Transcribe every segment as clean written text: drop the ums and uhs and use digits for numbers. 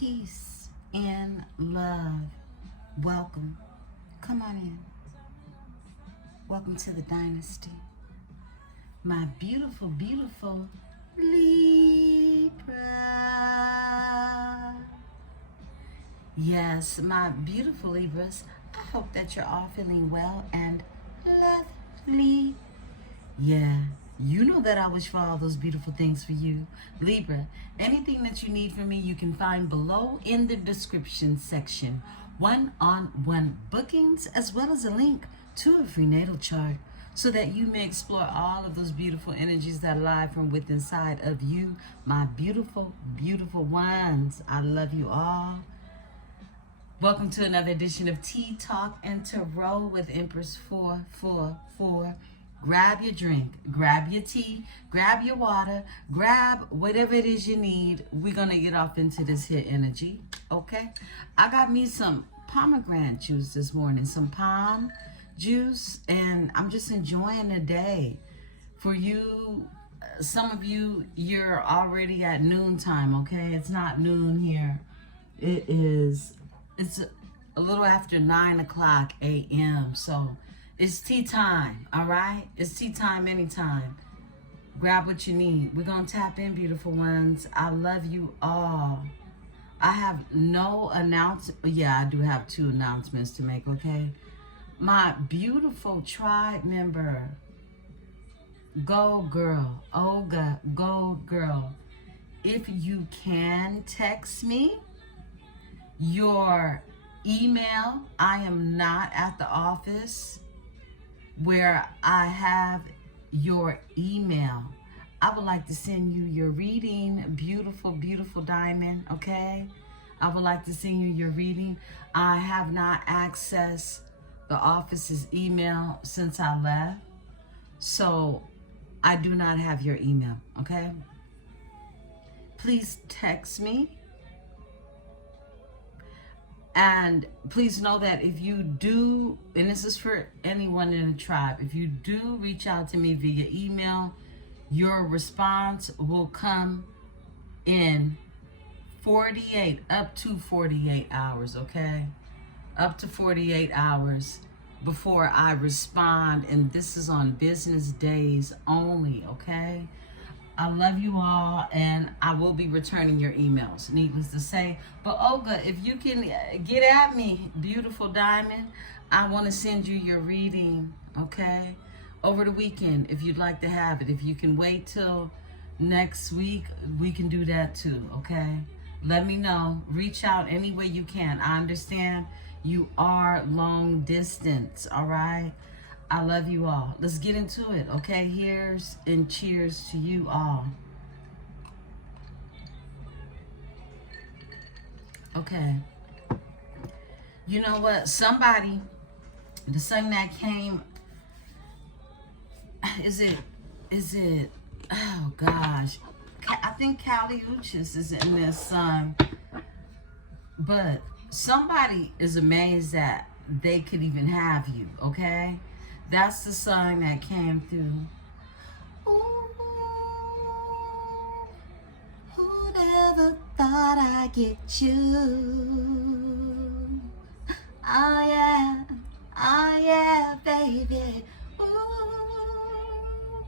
Peace and love. Welcome. Come on in. Welcome to the dynasty. My beautiful, beautiful Libra. Yes, my beautiful Libras. I hope that you're all feeling well and lovely. Yeah, you know that I wish for all those beautiful things for you. Libra, anything that you need from me, you can find below in the description section. One-on-one bookings, as well as a link to a free natal chart, so that you may explore all of those beautiful energies that lie from within inside of you. My beautiful, beautiful ones. I love you all. Welcome to another edition of Tea Talk and Tarot with Empress 444. Grab your drink, grab your tea, grab your water, grab whatever it is you need. We're going to get off into this here energy, okay? I got me some pomegranate juice this morning, some palm juice, and I'm just enjoying the day. For you, some of you, you're already at noontime, okay? It's not noon here. It's a little after 9 o'clock a.m., so it's tea time, all right? It's tea time anytime. Grab what you need. We're going to tap in, beautiful ones. I love you all. I have no announcement. Yeah, I do have 2 announcements to make, okay? My beautiful tribe member, go girl, Olga, go girl. If you can text me your email, I am not at the office where I have your email. I would like to send you your reading, beautiful, beautiful diamond, okay? I would like to send you your reading. I have not accessed the office's email since I left, so I do not have your email, okay? Please text me. And please know that if you do, and this is for anyone in the tribe, if you do reach out to me via email, your response will come in 48, up to 48 hours, okay? Up to 48 hours before I respond, and this is on business days only, okay? I love you all, and I will be returning your emails, needless to say. But Olga, if you can get at me, beautiful diamond, I want to send you your reading, okay? Over the weekend, if you'd like to have it. If you can wait till next week, we can do that too, okay? Let me know. Reach out any way you can. I understand you are long distance, all right? I love you all. Let's get into it, okay? Here's and cheers to you all. Okay. You know what? Somebody, the sun that came, is it, oh gosh. I think Kali Uchis is in this sun. But somebody is amazed that they could even have you, okay? That's the song that came through. Ooh, who never thought I'd get you? Oh yeah, baby. Ooh,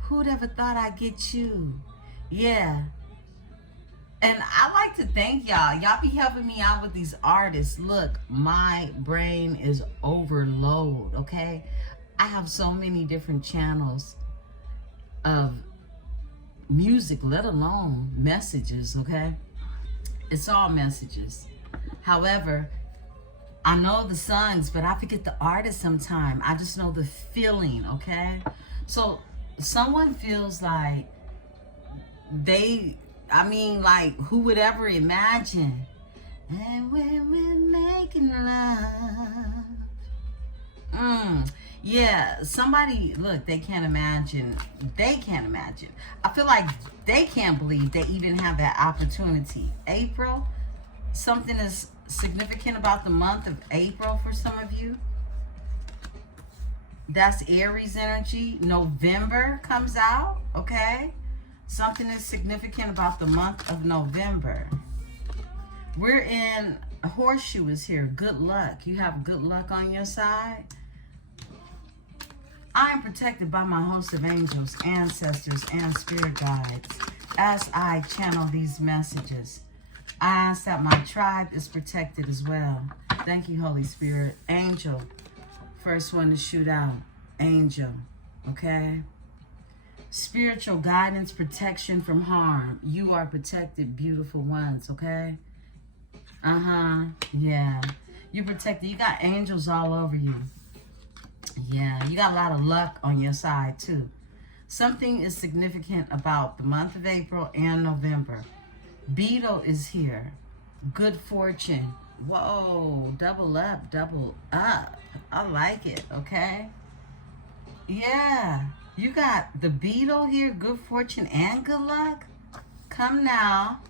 who'd ever thought I'd get you? Yeah. And I like to thank y'all. Y'all be helping me out with these artists. Look, my brain is overload, okay? I have so many different channels of music, let alone messages, okay? It's all messages. However, I know the songs, but I forget the artist sometime. I just know the feeling, okay? So someone feels like who would ever imagine? And when we're making love. Yeah, somebody, look, they can't imagine. They can't imagine. I feel like they can't believe they even have that opportunity. April, something is significant about the month of April for some of you. That's Aries energy. November comes out, okay? Something is significant about the month of November. We're in, a horseshoe is here. Good luck. You have good luck on your side. I am protected by my host of angels, ancestors, and spirit guides as I channel these messages. I ask that my tribe is protected as well. Thank you, Holy Spirit. Angel, first one to shoot out. Angel, okay? Spiritual guidance, protection from harm. You are protected, beautiful ones, okay? Yeah. You're protected. You got angels all over you. Yeah, you got a lot of luck on your side, too. Something is significant about the month of April and November. Beetle is here. Good fortune. Whoa, double up, double up. I like it, okay? Yeah, you got the beetle here, good fortune and good luck. Come now.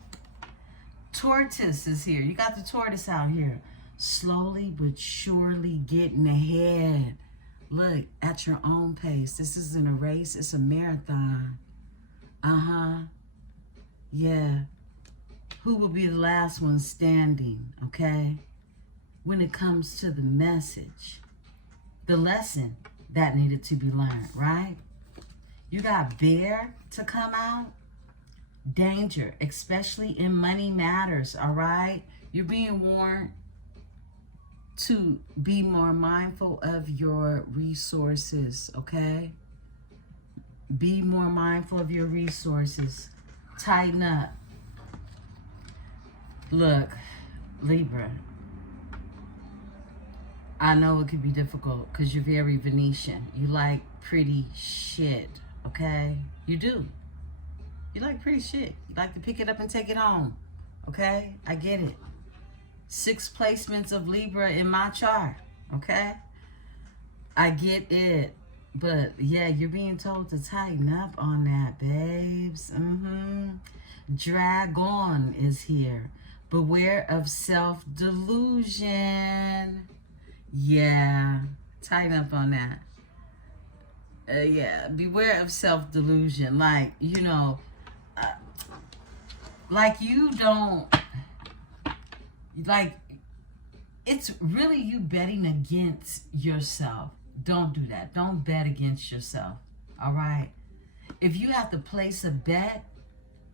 Tortoise is here. You got the tortoise out here. Slowly but surely getting ahead. Look, at your own pace. This isn't a race, it's a marathon. Yeah. Who will be the last one standing, okay? When it comes to the message, the lesson that needed to be learned, right? You got bear to come out. Danger, especially in money matters, all right? You're being warned to be more mindful of your resources, okay? Be more mindful of your resources. Tighten up. Look, Libra, I know it could be difficult because you're very Venetian. You like pretty shit, okay? You do. You like pretty shit. You like to pick it up and take it home, okay? I get it. 6 placements of Libra in my chart, okay? I get it. But, yeah, you're being told to tighten up on that, babes. Dragon is here. Beware of self-delusion. Yeah, tighten up on that. Yeah, beware of self-delusion. Like, you know, like you don't, like, it's really you betting against yourself. Don't do that. Don't bet against yourself, all right? If you have to place a bet,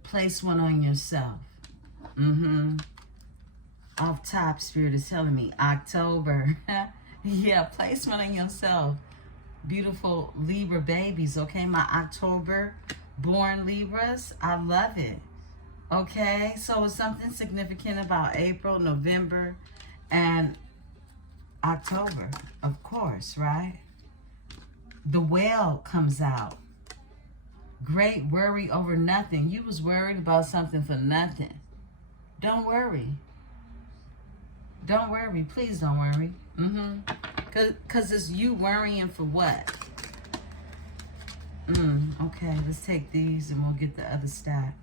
place one on yourself. Off top, Spirit is telling me October. Yeah, place one on yourself. Beautiful Libra babies, okay? My October born Libras, I love it. Okay, so it's something significant about April, November, and October, of course, right? The whale comes out. Great worry over nothing. You was worried about something for nothing. Don't worry. Don't worry. Please don't worry. Because it's you worrying for what? Okay, let's take these and we'll get the other stack.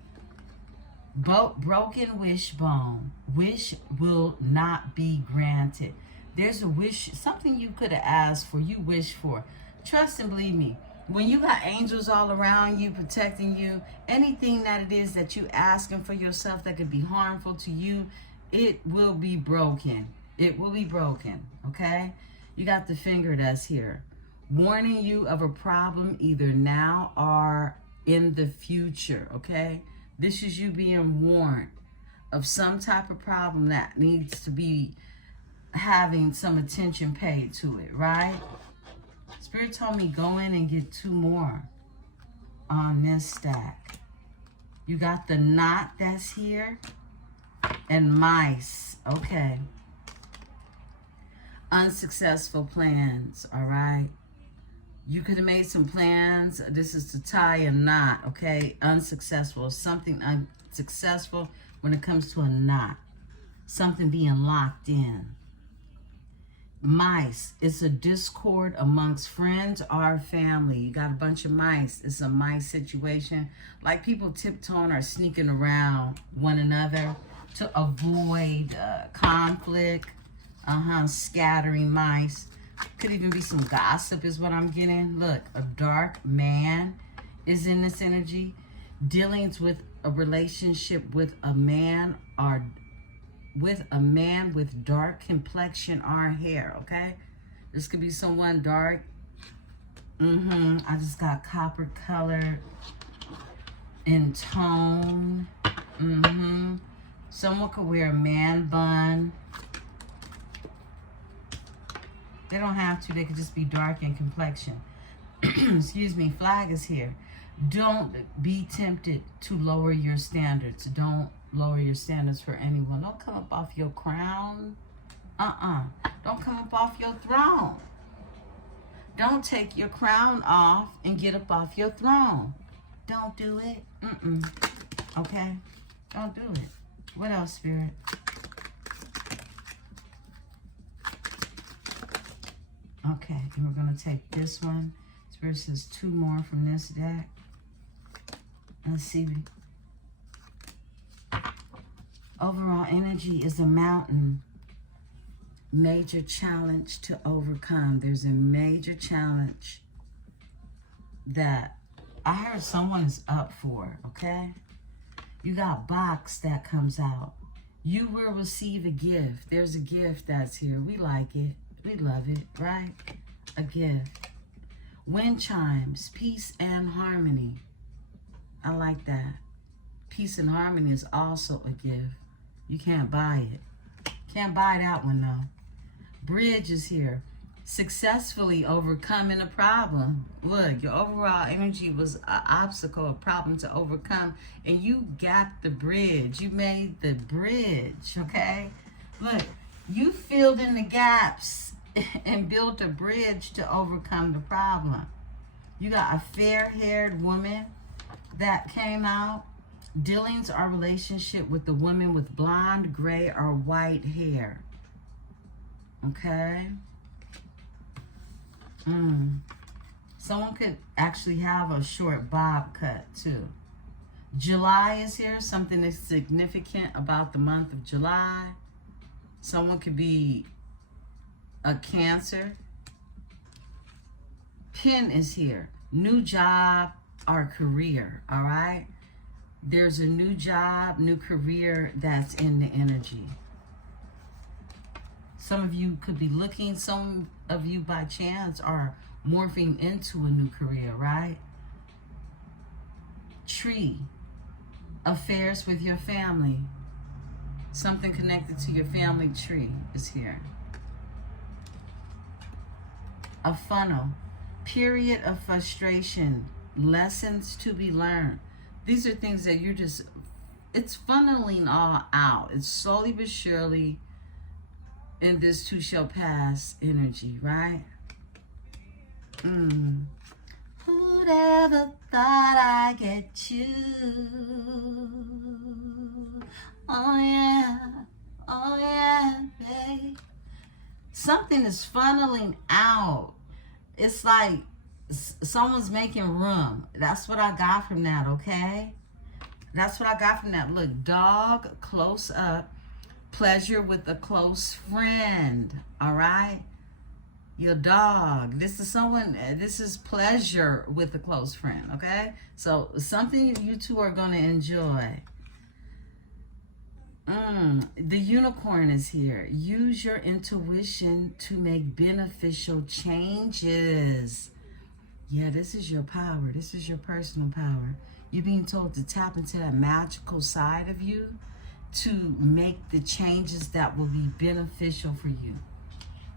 Broken wishbone. Wish will not be granted. There's a wish, something you could have asked for, you wish for. Trust and believe me, when you got angels all around you, protecting you, anything that it is that you asking for yourself that could be harmful to you, it will be broken. It will be broken, okay? You got the finger that's here. Warning you of a problem either now or in the future, okay? This is you being warned of some type of problem that needs to be having some attention paid to it, right? Spirit told me go in and get 2 more on this stack. You got the knot that's here and mice, okay. Unsuccessful plans, all right? You could have made some plans. This is to tie a knot, okay? Unsuccessful. Something unsuccessful when it comes to a knot. Something being locked in. Mice. It's a discord amongst friends or family. You got a bunch of mice. It's a mice situation. Like people tiptoeing or sneaking around one another to avoid conflict. Scattering mice. Could even be some gossip is what I'm getting. Look, a dark man is in this energy. Dealings with a relationship with a man or with a man with dark complexion or hair, okay? This could be someone dark. I just got copper color in tone. Someone could wear a man bun. They don't have to. They could just be dark in complexion. Excuse me. Flag is here. Don't be tempted to lower your standards. Don't lower your standards for anyone. Don't come up off your crown. Don't come up off your throne. Don't take your crown off and get up off your throne. Don't do it. Okay? Don't do it. What else, Spirit? Okay, and we're going to take this one. Spirit says 2 more from this deck. Let's see. Overall energy is a mountain. Major challenge to overcome. There's a major challenge that I heard someone is up for, okay? You got box that comes out. You will receive a gift. There's a gift that's here. We like it. We love it, right? A gift. Wind chimes, peace and harmony. I like that. Peace and harmony is also a gift. You can't buy it. Can't buy that one, though. Bridge is here. Successfully overcoming a problem. Look, your overall energy was an obstacle, a problem to overcome, and you got the bridge. You made the bridge, okay? Look, you filled in the gaps and built a bridge to overcome the problem. You got a fair-haired woman that came out. Dealings or relationship with the woman with blonde, gray, or white hair. Okay? Someone could actually have a short bob cut too. July is here. Something is significant about the month of July. Someone could be a Cancer. Pin is here. New job or career. All right? There's a new job, new career that's in the energy. Some of you could be looking, some of you by chance are morphing into a new career, right? Tree, affairs with your family. Something connected to your family tree is here. A funnel, period of frustration, lessons to be learned. These are things that you're just, it's funneling all out. It's slowly but surely in this too shall pass energy, right? Who'd ever thought I'd get you? Oh yeah, babe. Something is funneling out. It's like someone's making room. That's what I got from that, okay? That's what I got from that. Look, dog, close up. Pleasure with a close friend, all right? Your dog. This is someone, this is pleasure with a close friend, okay? So something you two are going to enjoy. The unicorn is here. Use your intuition to make beneficial changes. Yeah, this is your power. This is your personal power. You're being told to tap into that magical side of you to make the changes that will be beneficial for you.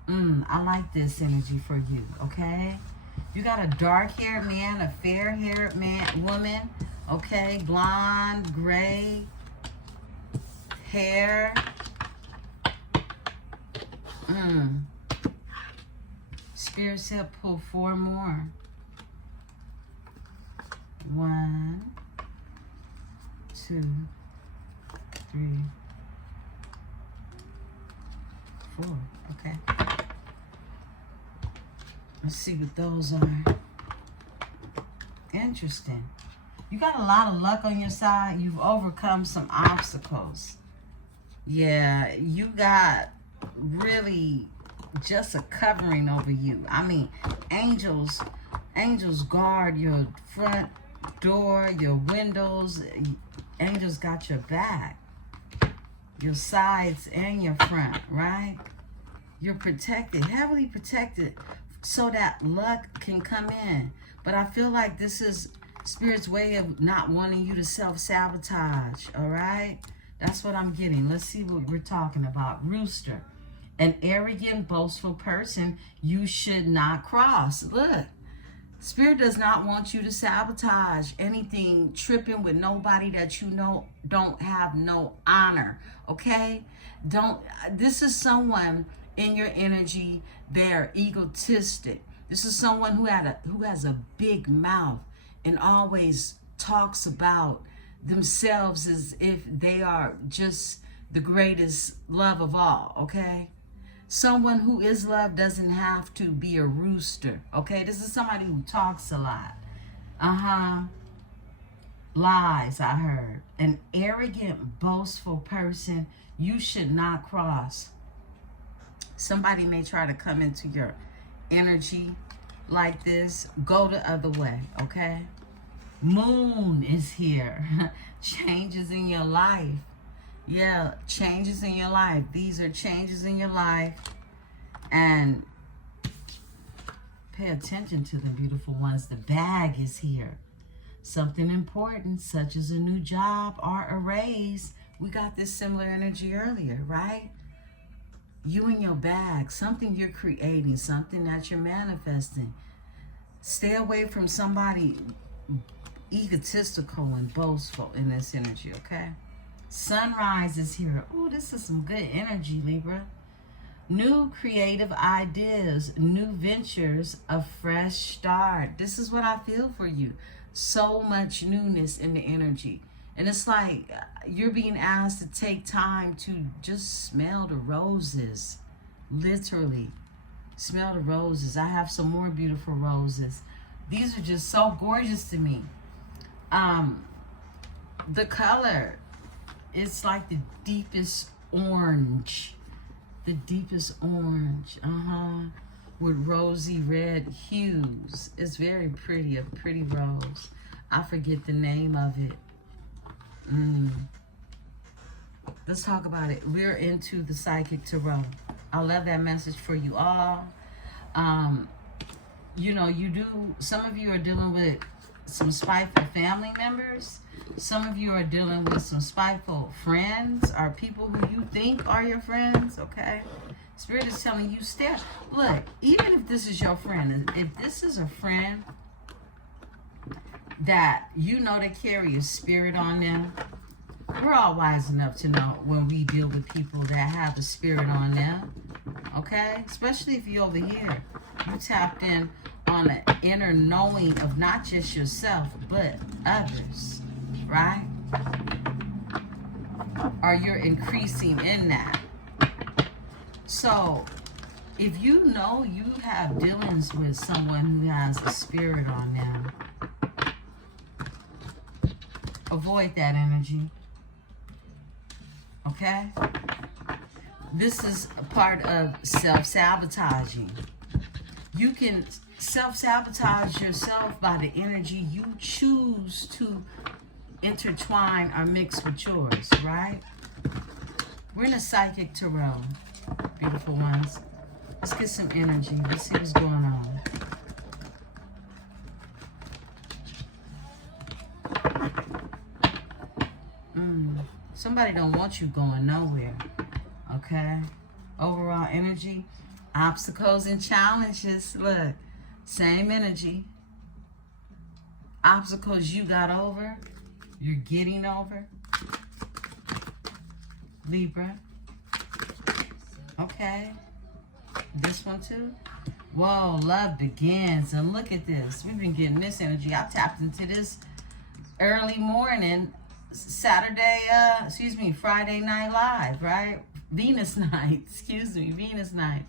I like this energy for you, okay? You got a dark-haired man, a fair-haired woman, okay? Blonde, gray hair. Spirit said pull 4 more. 1, 2, 3, 4. Okay. Let's see what those are. Interesting. You got a lot of luck on your side. You've overcome some obstacles. Yeah, you got really just a covering over you. I mean, angels guard your front door, your windows. Angels got your back. your sides and your front, right? You're protected, heavily protected, so that luck can come in. But I feel like this is Spirit's way of not wanting you to self-sabotage, all right? That's what I'm getting. Let's see what we're talking about. Rooster, an arrogant, boastful person you should not cross. Look, Spirit does not want you to sabotage anything, tripping with nobody that you know don't have no honor, okay? This is someone in your energy, they're egotistic. This is someone who has a big mouth and always talks about themselves as if they are just the greatest love of all, okay? Someone who is loved doesn't have to be a rooster, okay? This is somebody who talks a lot. Lies, I heard. An arrogant, boastful person you should not cross. Somebody may try to come into your energy like this. Go the other way, okay? Moon is here. Changes in your life. Yeah, changes in your life. These are changes in your life. And pay attention to them, beautiful ones. The bag is here. Something important, such as a new job or a raise. We got this similar energy earlier, right? You and your bag, something you're creating, something that you're manifesting. Stay away from somebody egotistical and boastful in this energy, okay? Sunrise is here. Oh, this is some good energy, Libra. New creative ideas, new ventures, a fresh start. This is what I feel for you. So much newness in the energy. And it's like you're being asked to take time to just smell the roses. Literally. Smell the roses. I have some more beautiful roses. These are just so gorgeous to me. The color, it's like the deepest orange. The deepest orange. With rosy red hues. It's very pretty. A pretty rose. I forget the name of it. Let's talk about it. We're into the Psychic Tarot. I love that message for you all. You know, some of you are dealing with some spiteful family members. Some of you are dealing with some spiteful friends or people who you think are your friends, okay? Spirit is telling you, look, even if this is your friend, if this is a friend that you know they carry a spirit on them, we're all wise enough to know when we deal with people that have a spirit on them, okay? Especially if you're over here. You tapped in on an inner knowing of not just yourself, but others, right? Or you're increasing in that. So, if you know you have dealings with someone who has a spirit on them, avoid that energy. Okay? This is a part of self-sabotaging. You can self-sabotage yourself by the energy you choose to intertwine or mix with yours, right? We're in a Psychic Tarot, beautiful ones. Let's get some energy. Let's see what's going on. Somebody don't want you going nowhere, okay? Overall energy, obstacles and challenges. Look, same energy. Obstacles you got over, you're getting over. Libra. Okay. This one too. Whoa, love begins. And look at this. We've been getting this energy. I tapped into this early morning. Friday Night Live, right? Venus night, Venus night.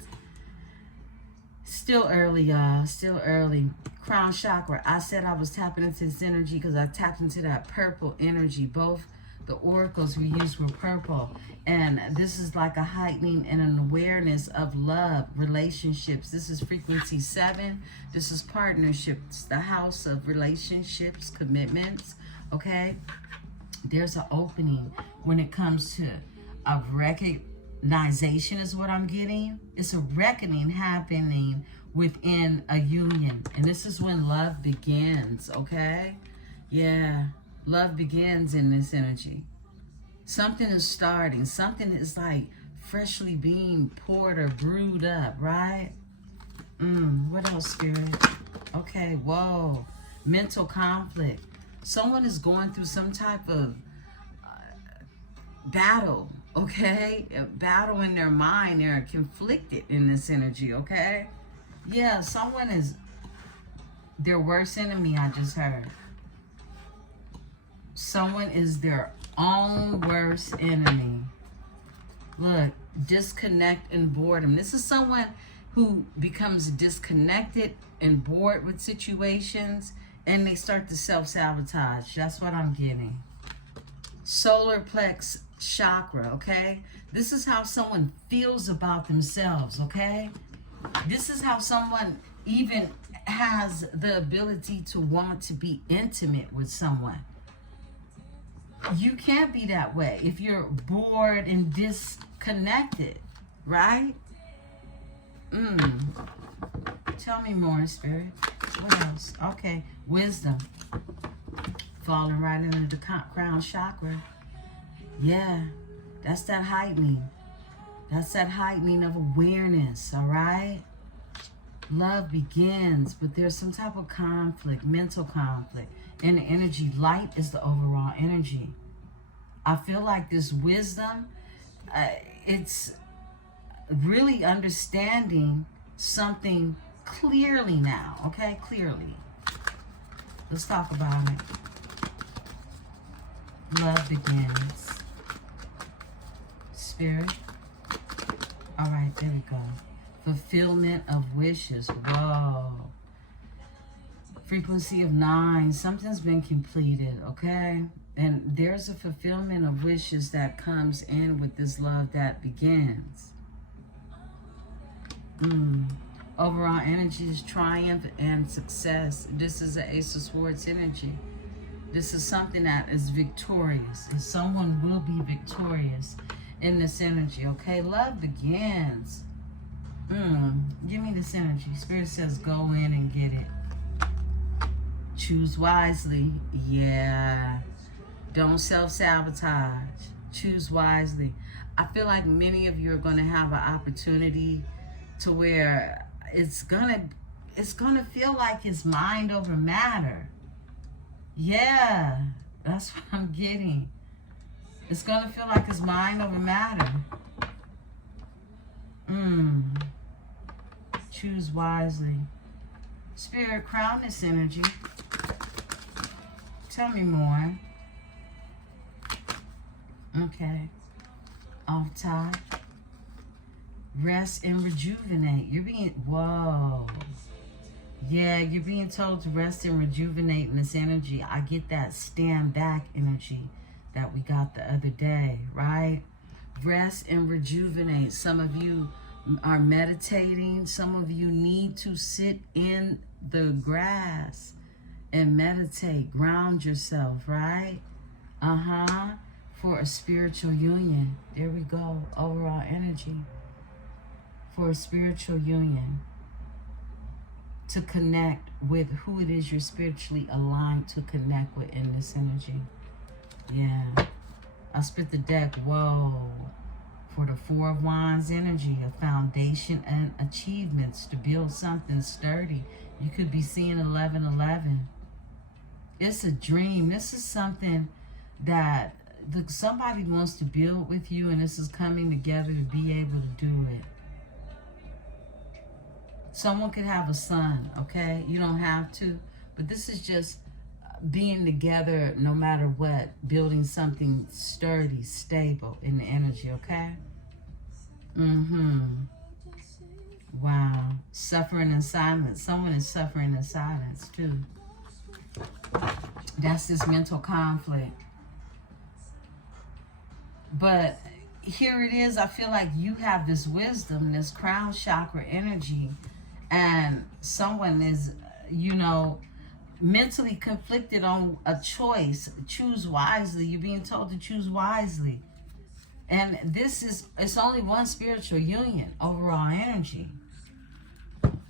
Still early, y'all, still early. Crown chakra, I said I was tapping into this energy because I tapped into that purple energy. Both the oracles we used were purple. And this is like a heightening and an awareness of love, relationships. This is frequency 7. This is partnerships, the house of relationships, commitments, okay? There's an opening when it comes to a recognition is what I'm getting. It's a reckoning happening within a union. And this is when love begins, okay? Yeah, love begins in this energy. Something is starting. Something is like freshly being poured or brewed up, right? What else, Spirit? Okay, whoa. Mental conflict. Someone is going through some type of battle, okay? A battle in their mind. They're conflicted in this energy, okay? Yeah, someone is their worst enemy, I just heard. Someone is their own worst enemy. Look, disconnect and boredom. This is someone who becomes disconnected and bored with situations, and they start to self-sabotage. That's what I'm getting. Solar plex chakra, okay? This is how someone feels about themselves, okay? This is how someone even has the ability to want to be intimate with someone. You can't be that way if you're bored and disconnected, right? Tell me more, Spirit. What else? Okay, wisdom. Falling right into the crown chakra. Yeah, that's that heightening. That's that heightening of awareness, all right? Love begins, but there's some type of conflict, mental conflict. And the energy, light is the overall energy. I feel like this wisdom, it's really understanding something clearly now, okay? Clearly. Let's talk about it. Love begins. Spirit. All right, there we go. Fulfillment of wishes. Whoa. Frequency of 9. Something's been completed, okay? And there's a fulfillment of wishes that comes in with this love that begins. Overall energy is triumph and success. This is the Ace of Swords energy. This is something that is victorious. And someone will be victorious in this energy, okay? Love begins. Give me this energy. Spirit says go in and get it. Choose wisely. Yeah. Don't self-sabotage. Choose wisely. I feel like many of you are going to have an opportunity to where it's gonna feel like it's mind over matter. Yeah, that's what I'm getting. It's gonna feel like it's mind over matter. Choose wisely. Spirit, crown this energy. Tell me more. Okay. Off top. Rest and rejuvenate. You're being, whoa. Yeah, you're being told to rest and rejuvenate in this energy. I get that stand back energy that we got the other day, right? Rest and rejuvenate. Some of you are meditating. Some of you need to sit in the grass and meditate. Ground yourself, right? For a spiritual union. There we go. Overall energy. For a spiritual union. To connect with who it is you're spiritually aligned to connect with in this energy. Yeah. I spit the deck. Whoa. For the Four of Wands energy. A foundation and achievements to build something sturdy. You could be seeing 1111. It's a dream. This is something that somebody wants to build with you, and this is coming together to be able to do it. Someone could have a son, okay? You don't have to, but this is just being together no matter what, building something sturdy, stable in the energy, okay? Wow. Suffering in silence. Someone is suffering in silence too. That's this mental conflict. But here it is. I feel like you have this wisdom, this crown chakra energy, and someone is, you know, mentally conflicted on a choice. Choose wisely. You're being told to choose wisely. And it's only one spiritual union, overall energy.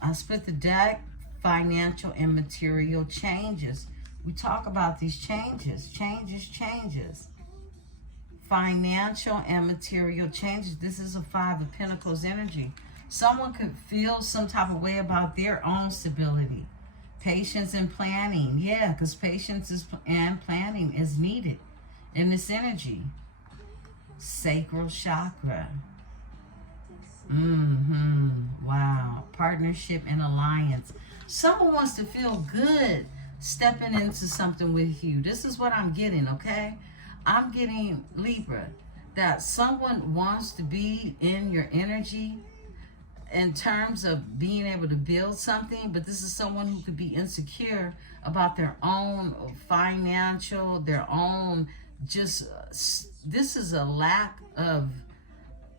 I split the deck, financial and material changes. We talk about these changes. Financial and material changes. This is a Five of Pentacles energy. Someone could feel some type of way about their own stability. Patience and planning. Yeah, because patience and planning is needed in this energy. Sacral chakra. Wow. Partnership and alliance. Someone wants to feel good stepping into something with you. This is what I'm getting, okay? I'm getting, Libra, that someone wants to be in your energy in terms of being able to build something, but this is someone who could be insecure about their own financial, their own this is a lack of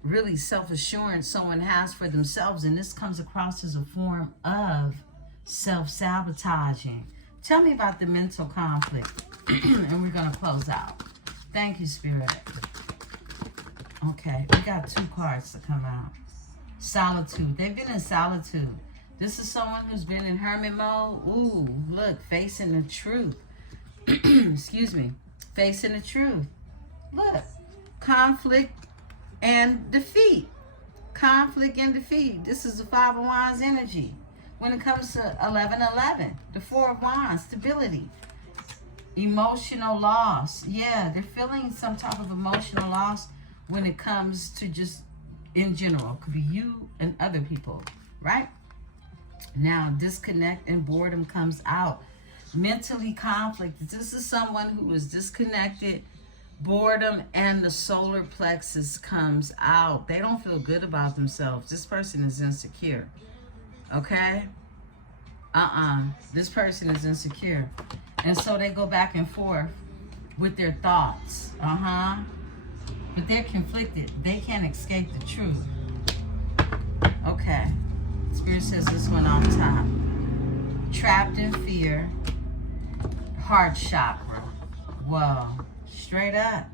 really self-assurance someone has for themselves, and this comes across as a form of self-sabotaging. Tell me about the mental conflict, and we're going to close out. Thank you, Spirit. Okay, we got 2 cards to come out. Solitude. They've been in solitude. This is someone who's been in hermit mode. Ooh, look, facing the truth. Excuse me. Facing the truth. Look, conflict and defeat. Conflict and defeat. This is the Five of Wands energy. When it comes to 1111, the Four of Wands, stability. Emotional loss. Yeah, they're feeling some type of emotional loss when it comes to just in general. It could be you and other people, right? Now, disconnect and boredom comes out. Mentally conflict. This is someone who is disconnected. Boredom and the solar plexus comes out. They don't feel good about themselves. This person is insecure. Okay? This person is insecure. And so they go back and forth with their thoughts. But they're conflicted. They can't escape the truth. Okay. Spirit says this one on top. Trapped in fear. Heart chakra. Whoa. Straight up.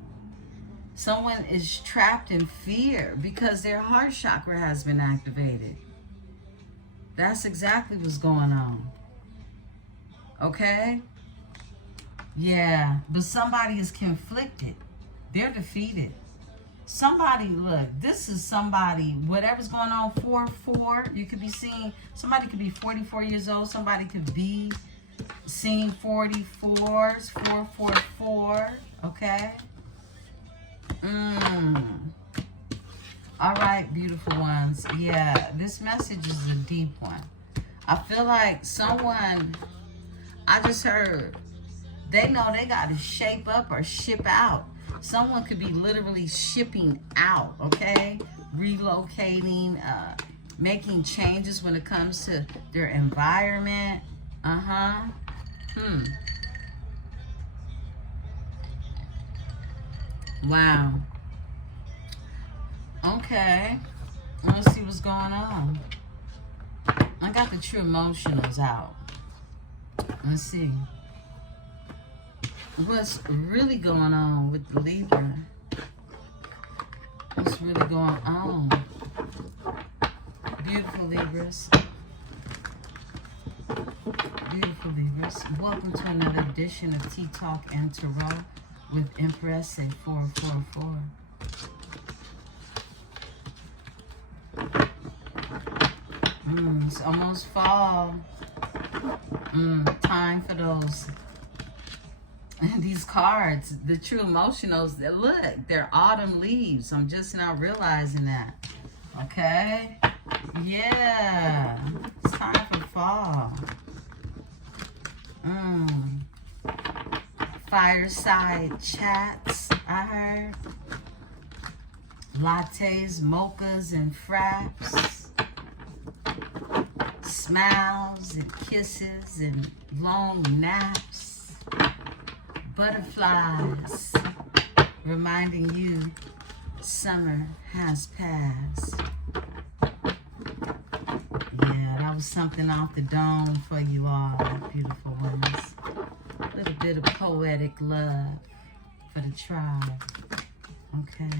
Someone is trapped in fear because their heart chakra has been activated. That's exactly what's going on. Okay? Yeah. But somebody is conflicted. They're defeated. Somebody, look, this is somebody, whatever's going on, 4-4, you could be seeing, somebody could be 44 years old, somebody could be seeing 44s, 444, okay? All right, beautiful ones. Yeah, this message is a deep one. I feel like someone, I just heard, they know they got to shape up or ship out. Someone could be literally shipping out, okay? Relocating, making changes when it comes to their environment. Wow. Okay. Let's see what's going on. I got the true emotionals out. Let's see. What's really going on with the Libra? What's really going on? Beautiful Libras. Beautiful Libras. Welcome to another edition of Tea Talk and Tarot with Emperesse 444. It's almost fall. Time for those. These cards, the true emotionals, look, they're autumn leaves. I'm just now realizing that. Okay? Yeah. It's time for fall. Fireside chats, I heard. Lattes, mochas, and fraps. Smiles and kisses and long naps. Butterflies, reminding you summer has passed. Yeah, that was something off the dome for you all, beautiful ones. A little bit of poetic love for the tribe. Okay.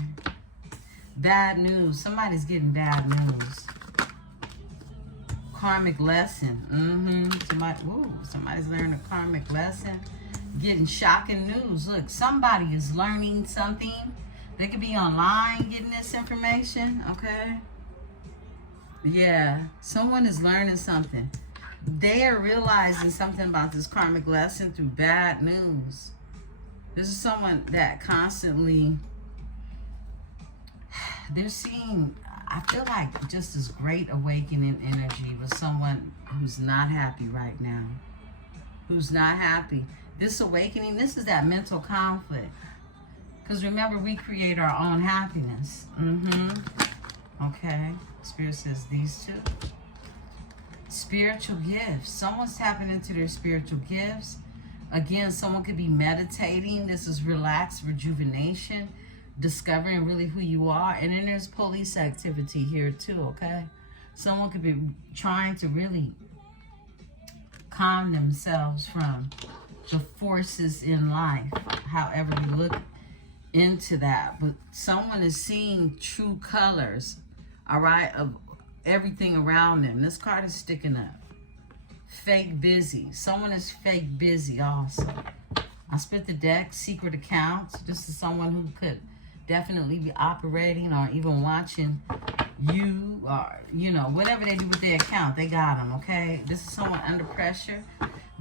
Bad news. Somebody's getting bad news. Karmic lesson. Somebody's learning a karmic lesson. Getting shocking news. Look, somebody is learning something. They could be online getting this information, okay? Yeah, someone is learning something. They are realizing something about this karmic lesson through bad news. This is someone that constantly, they're seeing, I feel like just this great awakening energy with someone who's not happy right now. Who's not happy. This awakening, this is that mental conflict. Because remember, we create our own happiness. Okay. Spirit says these two. Spiritual gifts. Someone's tapping into their spiritual gifts. Again, someone could be meditating. This is relaxed rejuvenation. Discovering really who you are. And then there's police activity here too, okay? Someone could be trying to really calm themselves from the forces in life. However you look into that. But someone is seeing true colors, all right, of everything around them. This card is sticking up. Fake busy. Someone is fake busy also. I split the deck. Secret accounts. This is someone who could definitely be operating or even watching you, or, you know, whatever they do with their account, they got them, okay? This is someone under pressure.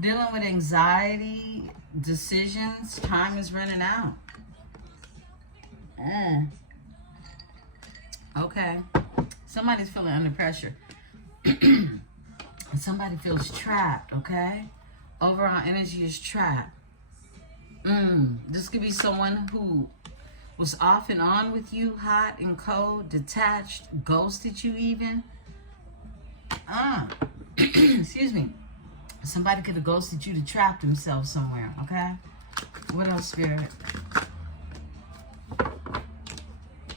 Dealing with anxiety, decisions. Time is running out. Okay. Somebody's feeling under pressure. Somebody feels trapped, okay? Overall energy is trapped. This could be someone who was off and on with you, hot and cold, detached, ghosted you even. Excuse me. Somebody could have ghosted you to trap themselves somewhere, okay? What else, Spirit?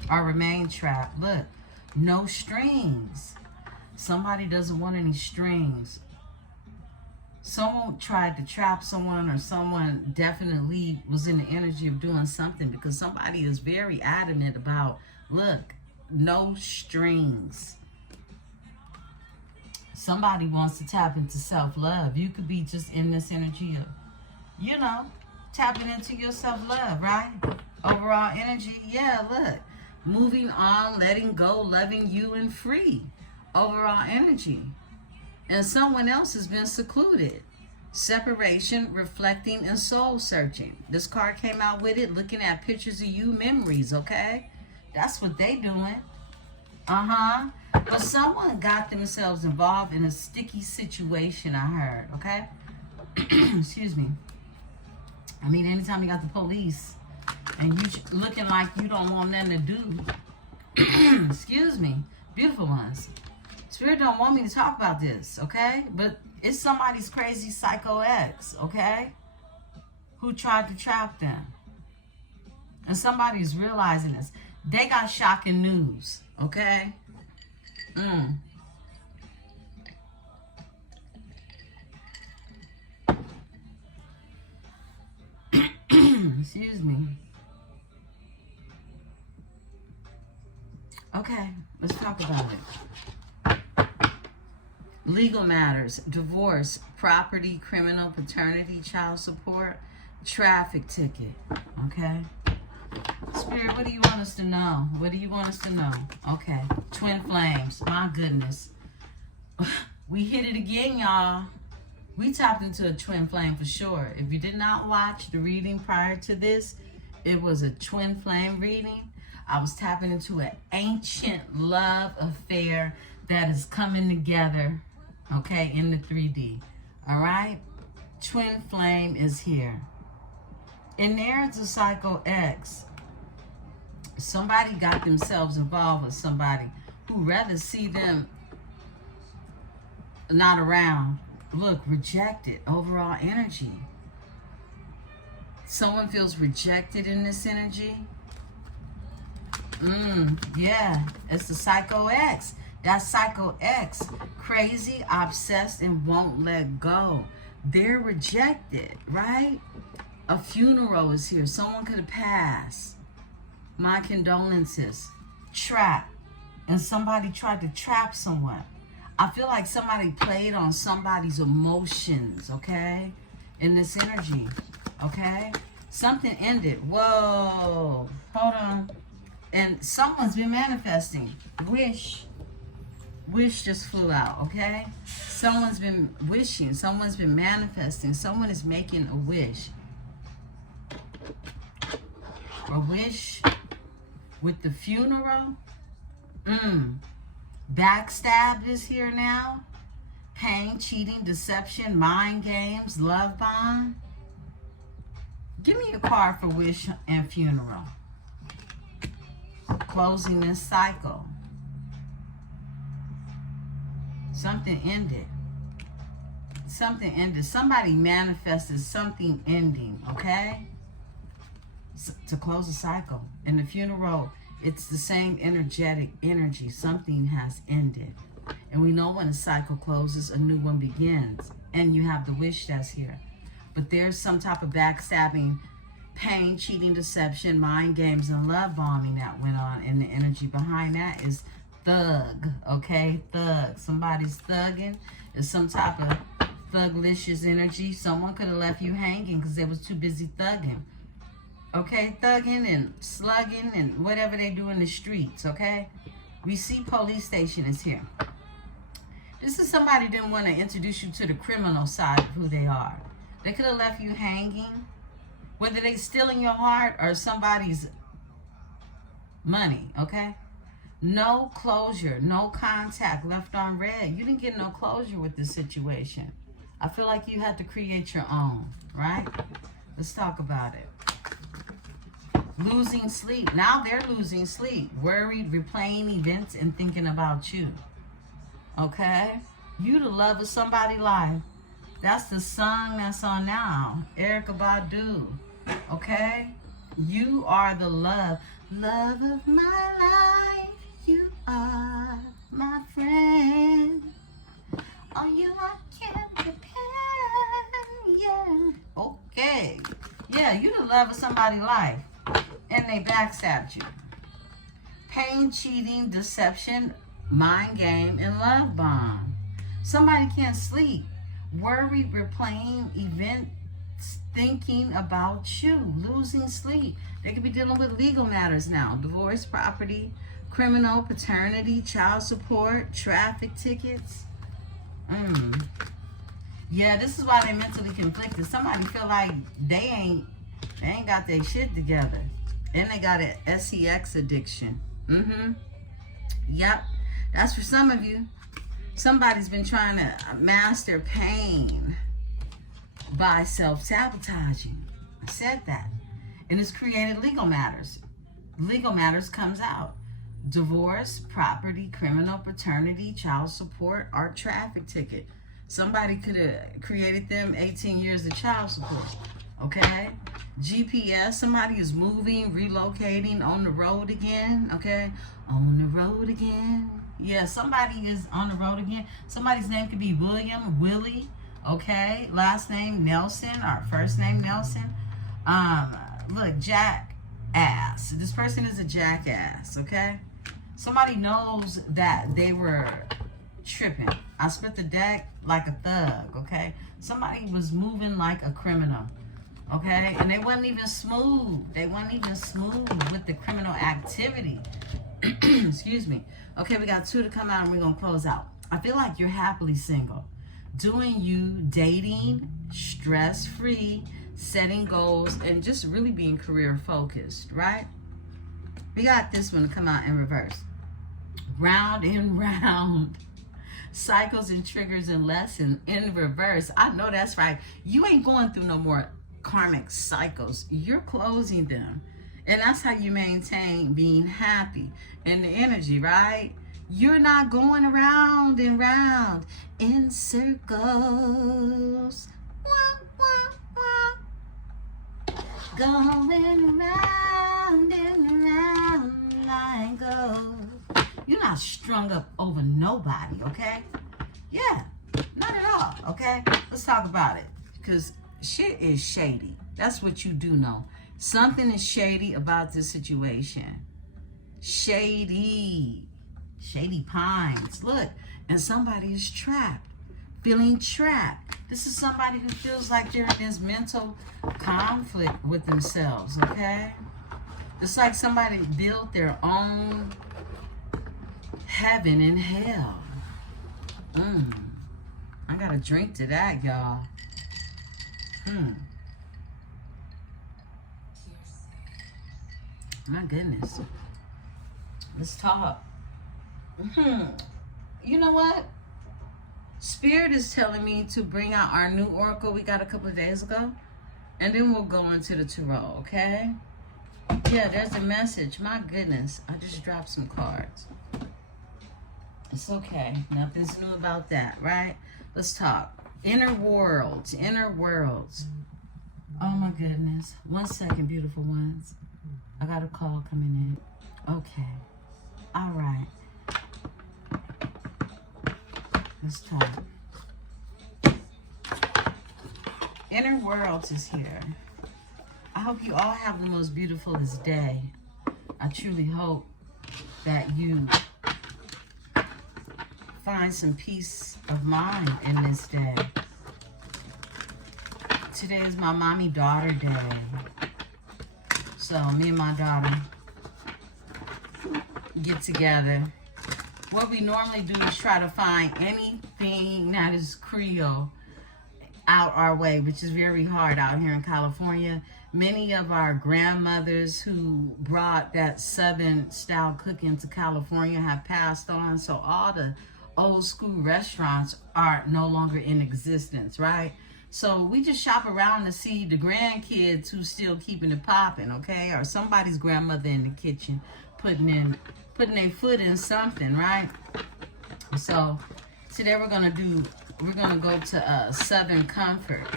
Or remain trapped. Look, no strings. Somebody doesn't want any strings. Someone tried to trap someone, or someone definitely was in the energy of doing something, because somebody is very adamant about, look, no strings. Somebody wants to tap into self-love. You could be just in this energy of, you know, tapping into your self-love, right? Overall energy, yeah, look. Moving on, letting go, loving you, and free. Overall energy. And someone else has been secluded. Separation, reflecting, and soul searching. This card came out with it, looking at pictures of you, memories, okay? That's what they doing. But someone got themselves involved in a sticky situation, I heard, okay? Excuse me. I mean, anytime you got the police and you looking like you don't want nothing to do. Excuse me. Beautiful ones. Spirit don't want me to talk about this, okay? But it's somebody's crazy psycho ex, okay? Who tried to trap them. And somebody's realizing this. They got shocking news, okay? Excuse me. Okay, let's talk about it. Legal matters, divorce, property, criminal, paternity, child support, traffic ticket, okay? Spirit, what do you want us to know? What do you want us to know? Okay, twin flames, my goodness. We hit it again, y'all. We tapped into a twin flame for sure. If you did not watch the reading prior to this, it was a twin flame reading. I was tapping into an ancient love affair that is coming together, okay, in the 3D. All right? Twin flame is here. And there's a psycho ex. Somebody got themselves involved with somebody who rather see them not around. Look, rejected, overall energy. Someone feels rejected in this energy. Yeah, it's the psycho ex. That psycho ex, crazy, obsessed, and won't let go. They're rejected, right? A funeral is here. Someone could have passed. My condolences. trapped and somebody tried to trap someone. I feel like somebody played on somebody's emotions, okay? In this energy, okay? Something ended. Whoa. Hold on. And someone's been manifesting. Wish just flew out, okay? Someone's been wishing. Someone's been manifesting. Someone is making a wish. A wish with the funeral. Backstab is here now. Pain, cheating, deception, mind games, love bomb. Give me a card for wish and funeral. Closing this cycle. Something ended. Something ended. Somebody manifested something ending, okay? To close a cycle. In the funeral, it's the same energetic energy. Something has ended. And we know when a cycle closes, a new one begins. And you have the wish that's here. But there's some type of backstabbing, pain, cheating, deception, mind games, and love bombing that went on. And the energy behind that is thug, okay? Thug. Somebody's thugging. There's some type of thuglicious energy. Someone could have left you hanging because they was too busy thugging. Okay? Thugging and slugging and whatever they do in the streets, okay? We see police station is here. This is somebody didn't want to introduce you to the criminal side of who they are. They could have left you hanging. Whether they stealing your heart or somebody's money, okay? No closure, no contact, left on red. You didn't get no closure with this situation. I feel like you had to create your own, right? Let's talk about it. Losing sleep. Now they're losing sleep. Worried, replaying events, and thinking about you. Okay? You the love of somebody's life. That's the song that's on now. Erykah Badu. Okay? You are the love of my life. You are my friend. On you I can depend. Yeah. Okay. Yeah, you the love of somebody's life. And they backstabbed you. Pain, cheating, deception, mind game, and love bomb. Somebody can't sleep. Worry, replaying events, thinking about you, losing sleep. They could be dealing with legal matters now. Divorce, property, criminal, paternity, child support, traffic tickets. Yeah, this is why they mentally conflicted. Somebody feel like they ain't got their shit together. And they got an sex addiction. Yep. That's for some of you. Somebody's been trying to master pain by self-sabotaging. I said that. And it's created legal matters. Legal matters comes out. Divorce, property, criminal, paternity, child support, or traffic ticket. Somebody could have created them 18 years of child support. Okay? GPS, somebody is moving, relocating, on the road again. Okay? On the road again. Yeah, somebody is on the road again. Somebody's name could be William, Willie, okay? Last name Nelson, or first name Nelson. Look, jackass. This person is a jackass, okay? Somebody knows that they were tripping. I split the deck like a thug, okay? Somebody was moving like a criminal, okay? And they wasn't even smooth. They weren't even smooth with the criminal activity. Excuse me. Okay, we got 2 to come out and we're going to close out. I feel like you're happily single. Doing you, dating, stress-free, setting goals, and just really being career-focused, right? We got this one to come out in reverse. Round and round. Cycles and triggers and lessons in reverse. I know that's right. You ain't going through no more karmic cycles. You're closing them. And that's how you maintain being happy in the energy, right? You're not going around and round in circles. Wah, wah, wah. Going round and round I go. You're not strung up over nobody, okay? Yeah, not at all, okay? Let's talk about it. Because shit is shady. That's what you do know. Something is shady about this situation. Shady pines. Look, and somebody is trapped, feeling trapped. This is somebody who feels like they're in this mental conflict with themselves, okay? It's like somebody built their own heaven and hell. I gotta drink to that, y'all. My goodness. Let's talk. You know what? Spirit is telling me to bring out our new oracle we got a couple of days ago. And then we'll go into the tarot, okay? Yeah, there's a message. My goodness. I just dropped some cards. It's okay. Nothing's new about that, right? Let's talk. Inner worlds. Inner worlds. Oh, my goodness. 1 second, beautiful ones. I got a call coming in. Okay. All right. Let's talk. Inner worlds is here. I hope you all have the most beautifulest day. I truly hope that you find some peace of mind in this day. Today is my mommy-daughter day. So me and my daughter get together. What we normally do is try to find anything that is Creole out our way, which is very hard out here in California. Many of our grandmothers who brought that Southern style cooking to California have passed on. So all the old school restaurants are no longer in existence, right? So we just shop around to see the grandkids who's still keeping it popping, okay? Or somebody's grandmother in the kitchen putting their foot in something, right? So today we're gonna go to Southern Comfort.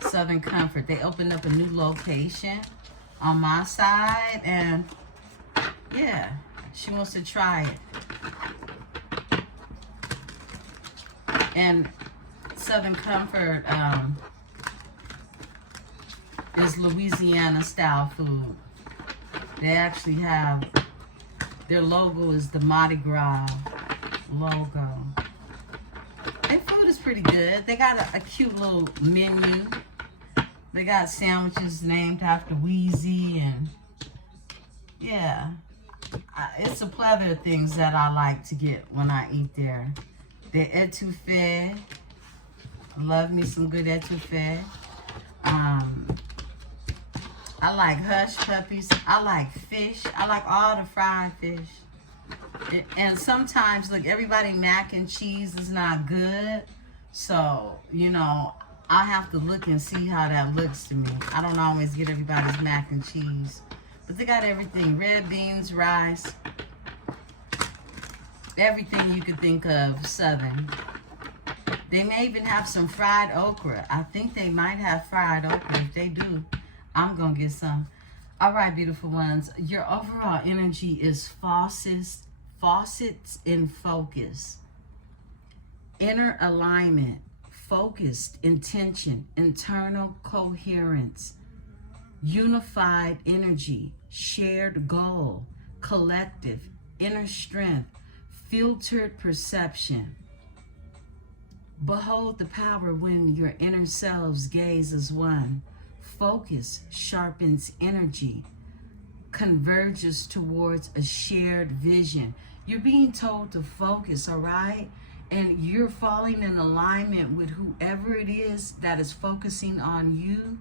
Southern Comfort. They opened up a new location on my side, and yeah, she wants to try it. And Southern Comfort is Louisiana style food. They actually have, their logo is the Mardi Gras logo. Their food is pretty good. They got a cute little menu. They got sandwiches named after Wheezy, and yeah, it's a plethora of things that I like to get when I eat there. The etouffee. Love me some good etouffee. I like hush puppies. I like fish. I like all the fried fish. And sometimes, look, everybody mac and cheese is not good. So, you know, I have to look and see how that looks to me. I don't always get everybody's mac and cheese. But they got everything. Red beans, rice. Everything you could think of Southern. They may even have some fried okra. I think they might have fried okra. If they do, I'm going to get some. All right, beautiful ones. Your overall energy is faucets in focus. Inner alignment. Focused intention. Internal coherence. Unified energy. Shared goal. Collective. Inner strength. Filtered perception. Behold the power when your inner selves gaze as one. Focus sharpens energy, converges towards a shared vision. You're being told to focus, all right? And you're falling in alignment with whoever it is that is focusing on you.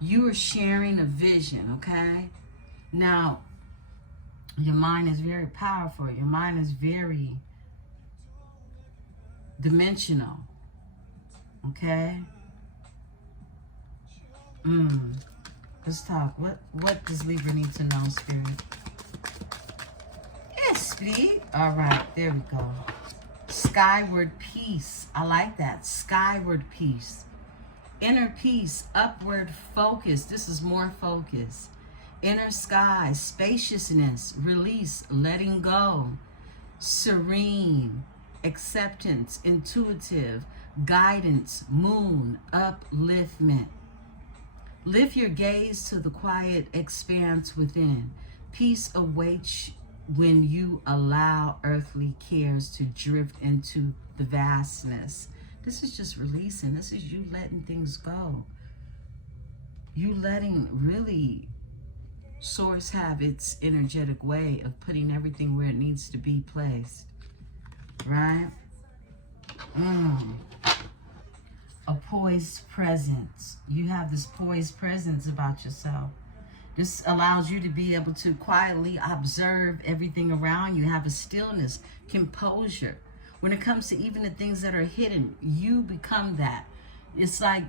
You are sharing a vision, okay? Now, your mind is very powerful. Your mind is very dimensional. Okay. Let's talk. What does Libra need to know, Spirit? Yes, speak. All right, there we go. Skyward peace. I like that. Skyward peace. Inner peace. Upward focus. This is more focus. Inner sky. Spaciousness. Release. Letting go. Serene. Acceptance. Intuitive. Guidance, moon, upliftment. Lift your gaze to the quiet expanse within. Peace awaits when you allow earthly cares to drift into the vastness. This is just releasing. This is you letting things go. You letting really Source have its energetic way of putting everything where it needs to be placed. Right? A poised presence. You have this poised presence about yourself. This allows you to be able to quietly observe everything around you. Have a stillness, composure. When it comes to even the things that are hidden, you become that. It's like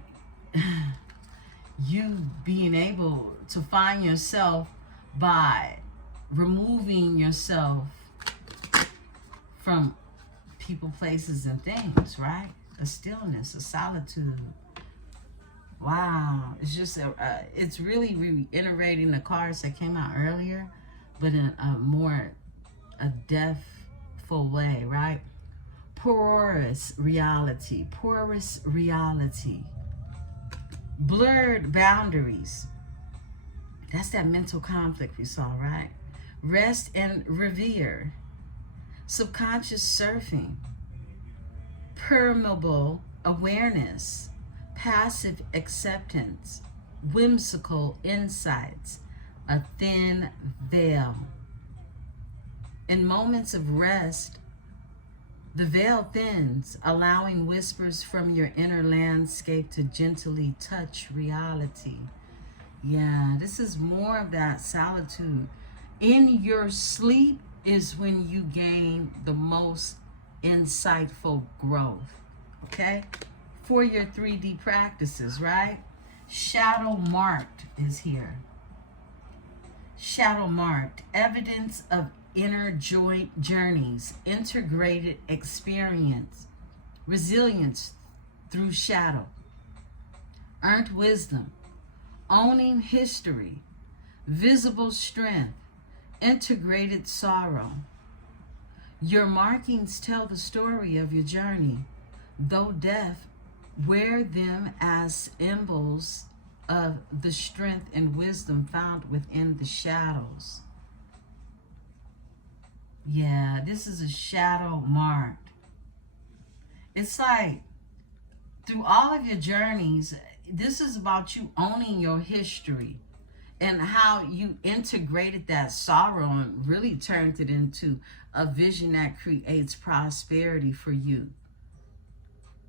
you being able to find yourself by removing yourself from people, places, and things, right? A stillness, a solitude. Wow. It's just, it's really reiterating the cards that came out earlier, but in a more, a deathful way, right? Porous reality, porous reality. Blurred boundaries. That's that mental conflict we saw, right? Rest and revere. Subconscious surfing. Permeable awareness. Passive acceptance. Whimsical insights. A thin veil. In moments of rest, the veil thins, allowing whispers from your inner landscape to gently touch reality. Yeah, this is more of that solitude. In your sleep is when you gain the most insightful growth, okay? For your 3D practices, right? Shadow marked is here. Shadow marked, evidence of inner joint journeys, integrated experience, resilience through shadow, earned wisdom, owning history, visible strength, integrated sorrow. Your markings tell the story of your journey. Though death, wear them as symbols of the strength and wisdom found within the shadows. Yeah, this is a shadow marked. It's like through all of your journeys, this is about you owning your history and how you integrated that sorrow and really turned it into a vision that creates prosperity for you.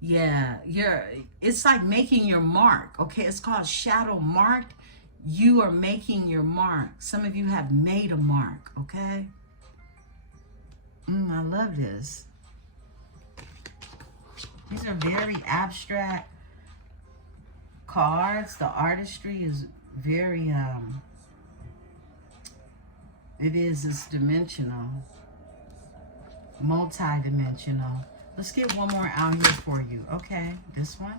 Yeah, it's like making your mark, okay? It's called shadow marked. You are making your mark. Some of you have made a mark, okay? I love this. These are very abstract cards. The artistry is very, it's dimensional, multi-dimensional. Let's get one more out here for you. Okay, this one.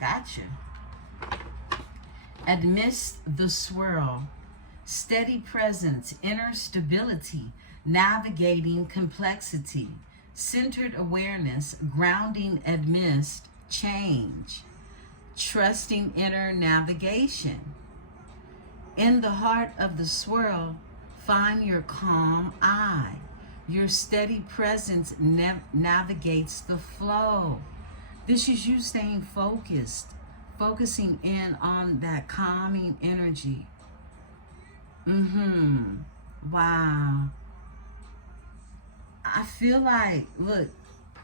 Gotcha. Amidst the swirl, steady presence, inner stability, navigating complexity, centered awareness, grounding amidst change, trusting inner navigation. In the heart of the swirl, find your calm eye. Your steady presence navigates the flow. This is you staying focused, focusing in on that calming energy. Wow. I feel like, look,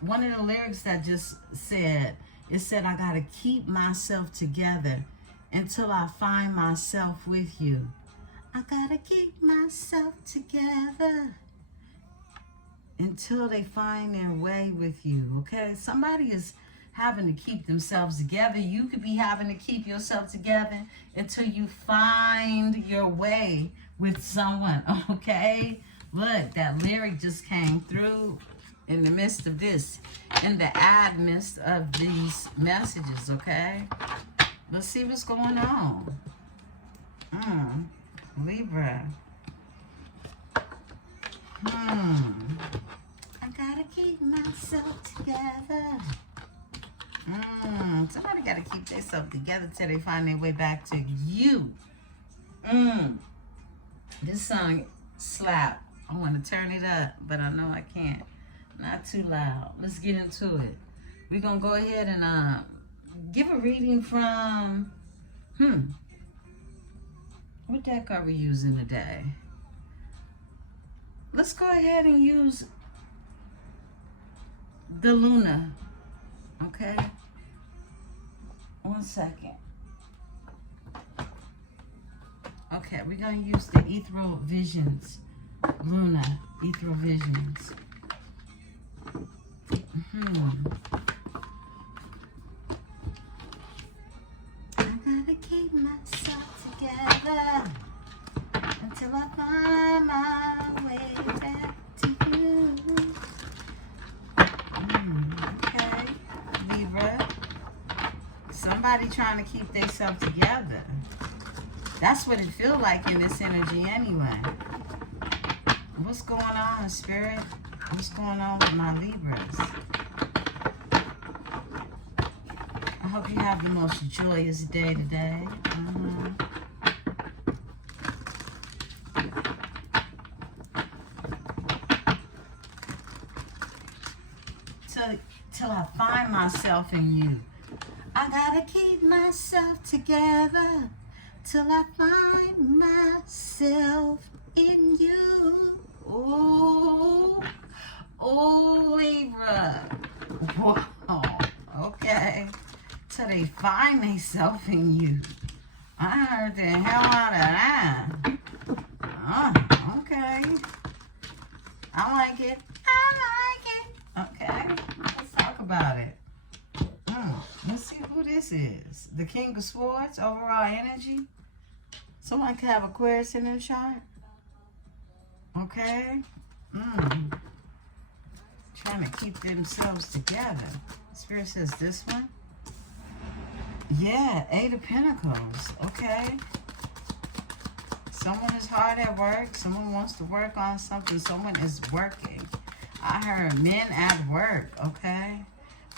one of the lyrics that just said, it said, I got to keep myself together until I find myself with you. I got to keep myself together until they find their way with you, okay? Somebody is having to keep themselves together. You could be having to keep yourself together until you find your way with someone, okay? Look, that lyric just came through in the midst of this, in the midst of these messages, okay? Let's see what's going on. Libra. I gotta keep myself together. Somebody gotta keep themselves together till they find their way back to you. This song slap. I want to turn it up, but I know I can't. Not too loud. Let's get into it. We're going to go ahead and give a reading from, what deck are we using today? Let's go ahead and use the Luna, okay? 1 second. Okay, we're going to use the Ethereal Visions. Luna, Ethereal Visions. I gotta keep myself together until I find my way back to you. Okay, Libra. Somebody trying to keep themselves together. That's what it feels like in this energy anyway. What's going on, Spirit? What's going on with my Libras? I hope you have the most joyous day today. Till I find myself in you. I gotta keep myself together till I find myself in you. Oh, Libra. Whoa. Okay. Till they find themselves in you. I heard the hell out of that. Okay. I like it. Okay. Let's talk about it. Let's see who this is. The King of Swords, overall energy. Someone could have Aquarius in their chart. Okay. Trying to keep themselves together. Spirit says this one. Yeah, 8 of Pentacles. Okay. Someone is hard at work. Someone wants to work on something. Someone is working. I heard men at work. Okay.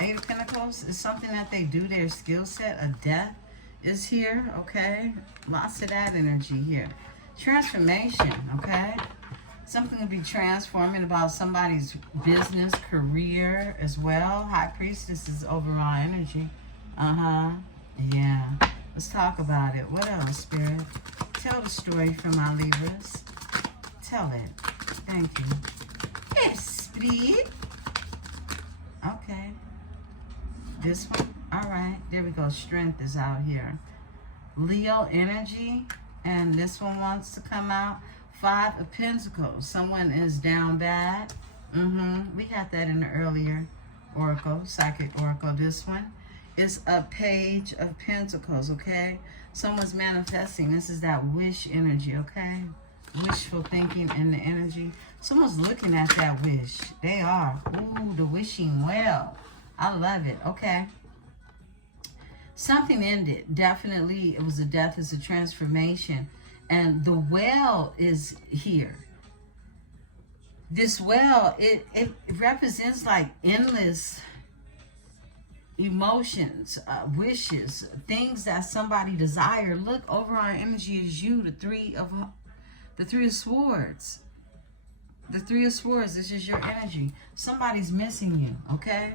8 of Pentacles is something that they do. Their skill set. A death is here. Okay. Lots of that energy here. Transformation. Okay. Something to be transforming about somebody's business, career as well. High Priestess is overall energy. Yeah. Let's talk about it. What else, Spirit? Tell the story for my Libras. Tell it. Thank you. Esprit. Okay. This one. All right. There we go. Strength is out here. Leo energy. And this one wants to come out. 5 of Pentacles. Someone is down bad. We got that in the earlier oracle, psychic oracle. This one is a Page of Pentacles, okay? Someone's manifesting. This is that wish energy, okay? Wishful thinking in the energy. Someone's looking at that wish. They are. Ooh, the wishing well. I love it, okay? Something ended. Definitely, it was a death. It's a transformation. And the well is here. This well, it represents like endless emotions, wishes, things that somebody desire. Look, overall energy is you, the three of Swords. The 3 of Swords, this is your energy. Somebody's missing you, okay?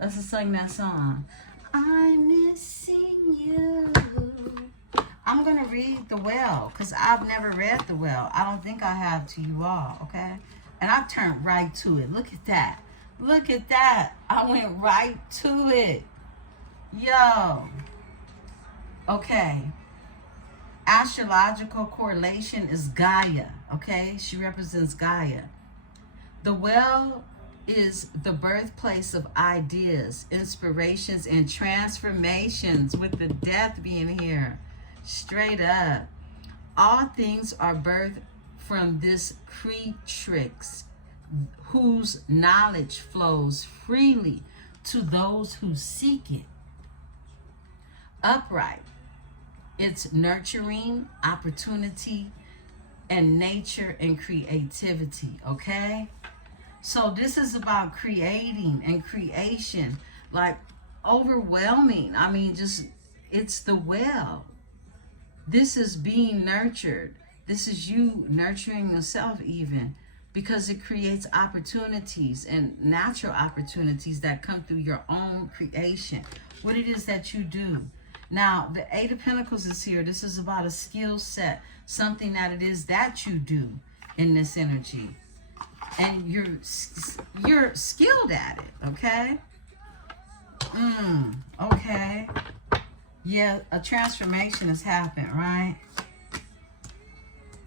Let's just sing that song. I'm missing you. I'm going to read the well because I've never read the well. I don't think I have to you all, okay? And I turned right to it. Look at that. Look at that. I went right to it. Yo. Okay. Astrological correlation is Gaia, okay? She represents Gaia. The well is the birthplace of ideas, inspirations, and transformations, with the death being here. Straight up. All things are birthed from this creatrix whose knowledge flows freely to those who seek it. Upright. It's nurturing, opportunity, and nature and creativity, okay? So this is about creating and creation, like overwhelming. I mean, just, it's the well. This is being nurtured. This is you nurturing yourself even. because it creates opportunities and natural opportunities that come through your own creation. What it is that you do. Now, the Eight of Pentacles is here. This is about a skill set, something that it is that you do in this energy. And you're skilled at it, okay? Okay. Yeah, a transformation has happened, right?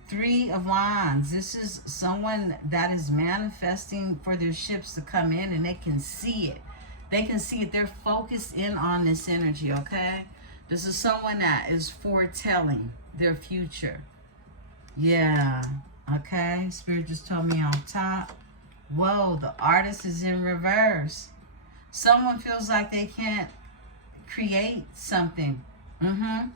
Three of Wands. This is someone that is manifesting for their ships to come in, and they can see it. They can see it. They're focused in on this energy, okay? This is someone that is foretelling their future. Yeah. Okay. Spirit just told me on top. Whoa, the Artist is in reverse. Someone feels like they can't create something. I'm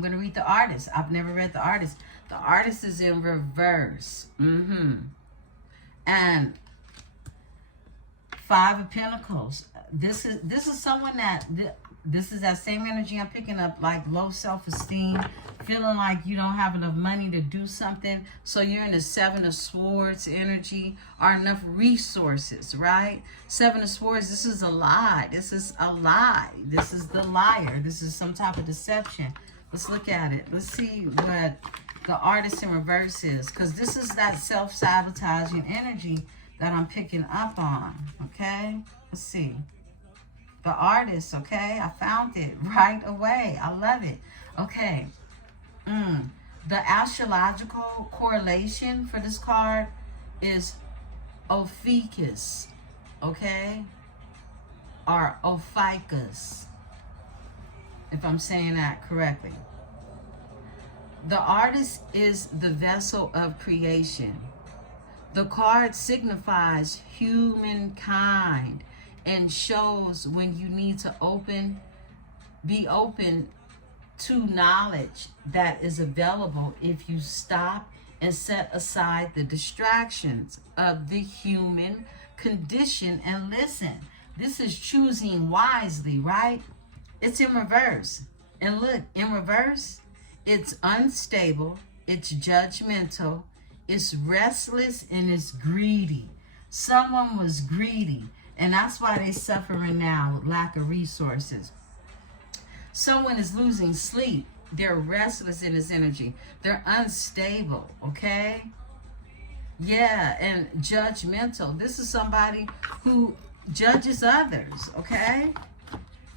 going to read the Artist. I've never read the Artist. The Artist is in reverse. And Five of Pentacles. This is someone that this is that same energy I'm picking up, like low self-esteem, feeling like you don't have enough money to do something. So you're in the Seven of Swords energy, or enough resources, right? Seven of Swords, this is a lie. This is a lie. This is the liar. This is some type of deception. Let's look at it. Let's see what the Artist in reverse is, because this is that self-sabotaging energy that I'm picking up on, okay? Let's see. The Artist, okay? I found it right away. I love it. Okay. The astrological correlation for this card is Ophiuchus, okay? Or Ophiuchus, if I'm saying that correctly. The Artist is the vessel of creation. The card signifies humankind and shows when you need to be open to knowledge that is available if you stop and set aside the distractions of the human condition and listen. This is choosing wisely, right? It's in reverse. And look, in reverse, it's unstable, it's judgmental, it's restless, and it's greedy. Someone was greedy, and that's why they're suffering now with lack of resources. Someone is losing sleep. They're restless in this energy. They're unstable, okay? Yeah, and judgmental. This is somebody who judges others, okay?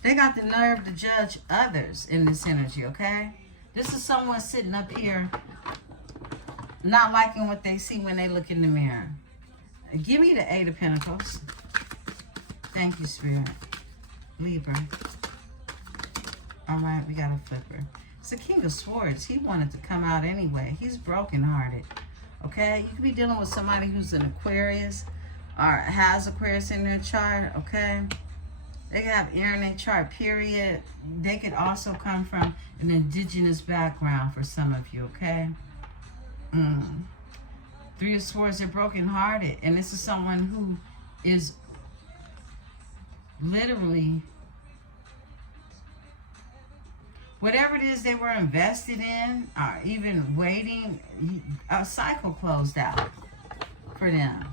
They got the nerve to judge others in this energy, okay? This is someone sitting up here not liking what they see when they look in the mirror. Give me the Eight of Pentacles. Thank you, Spirit. Libra. All right, we got a flipper. It's the King of Swords. He wanted to come out anyway. He's brokenhearted. Okay? You could be dealing with somebody who's an Aquarius or has Aquarius in their chart. Okay? They can have air in their chart, period. They could also come from an indigenous background for some of you. Okay? Three of Swords, they're brokenhearted. And this is someone who is literally, whatever it is they were invested in, or even waiting, a cycle closed out for them.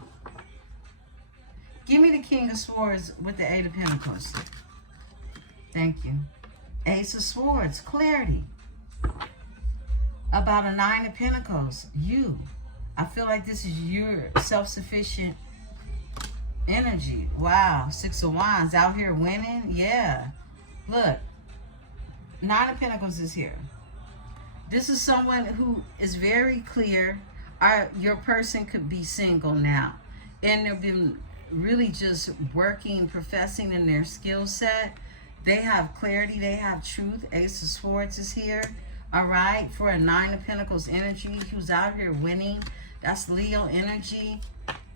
Give me the King of Swords with the Eight of Pentacles. Thank you. Ace of Swords, clarity. About a Nine of Pentacles, you. I feel like this is your self-sufficient energy. Wow. Six of Wands, out here winning. Yeah. Look. Nine of Pentacles is here. This is someone who is very clear. Your person could be single now. And they've been really just working, professing in their skill set. They have clarity. They have truth. Ace of Swords is here. All right. For a Nine of Pentacles energy, who's out here winning. That's Leo energy.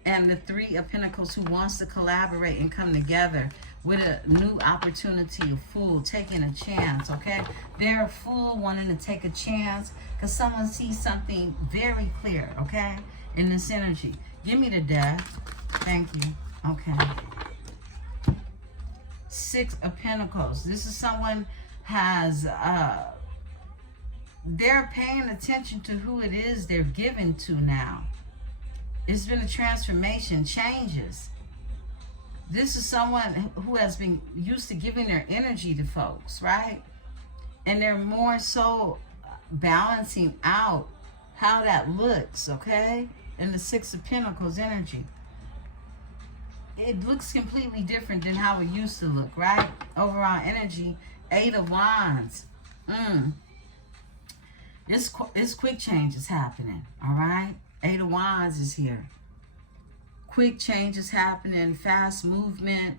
And the Three of Pentacles, who wants to collaborate and come together with a new opportunity. A fool taking a chance, okay? They're a fool wanting to take a chance because someone sees something very clear, okay, in this energy. Give me the Death. Thank you. Okay. Six of Pentacles. This is someone has, they're paying attention to who it is they're giving to now. It's been a transformation, changes. This is someone who has been used to giving their energy to folks, right? And they're more so balancing out how that looks, okay? In the Six of Pentacles energy. It looks completely different than how it used to look, right? Overall energy, Eight of Wands. It's quick changes happening, all right? Eight of Wands is here. Quick changes happening, fast movement.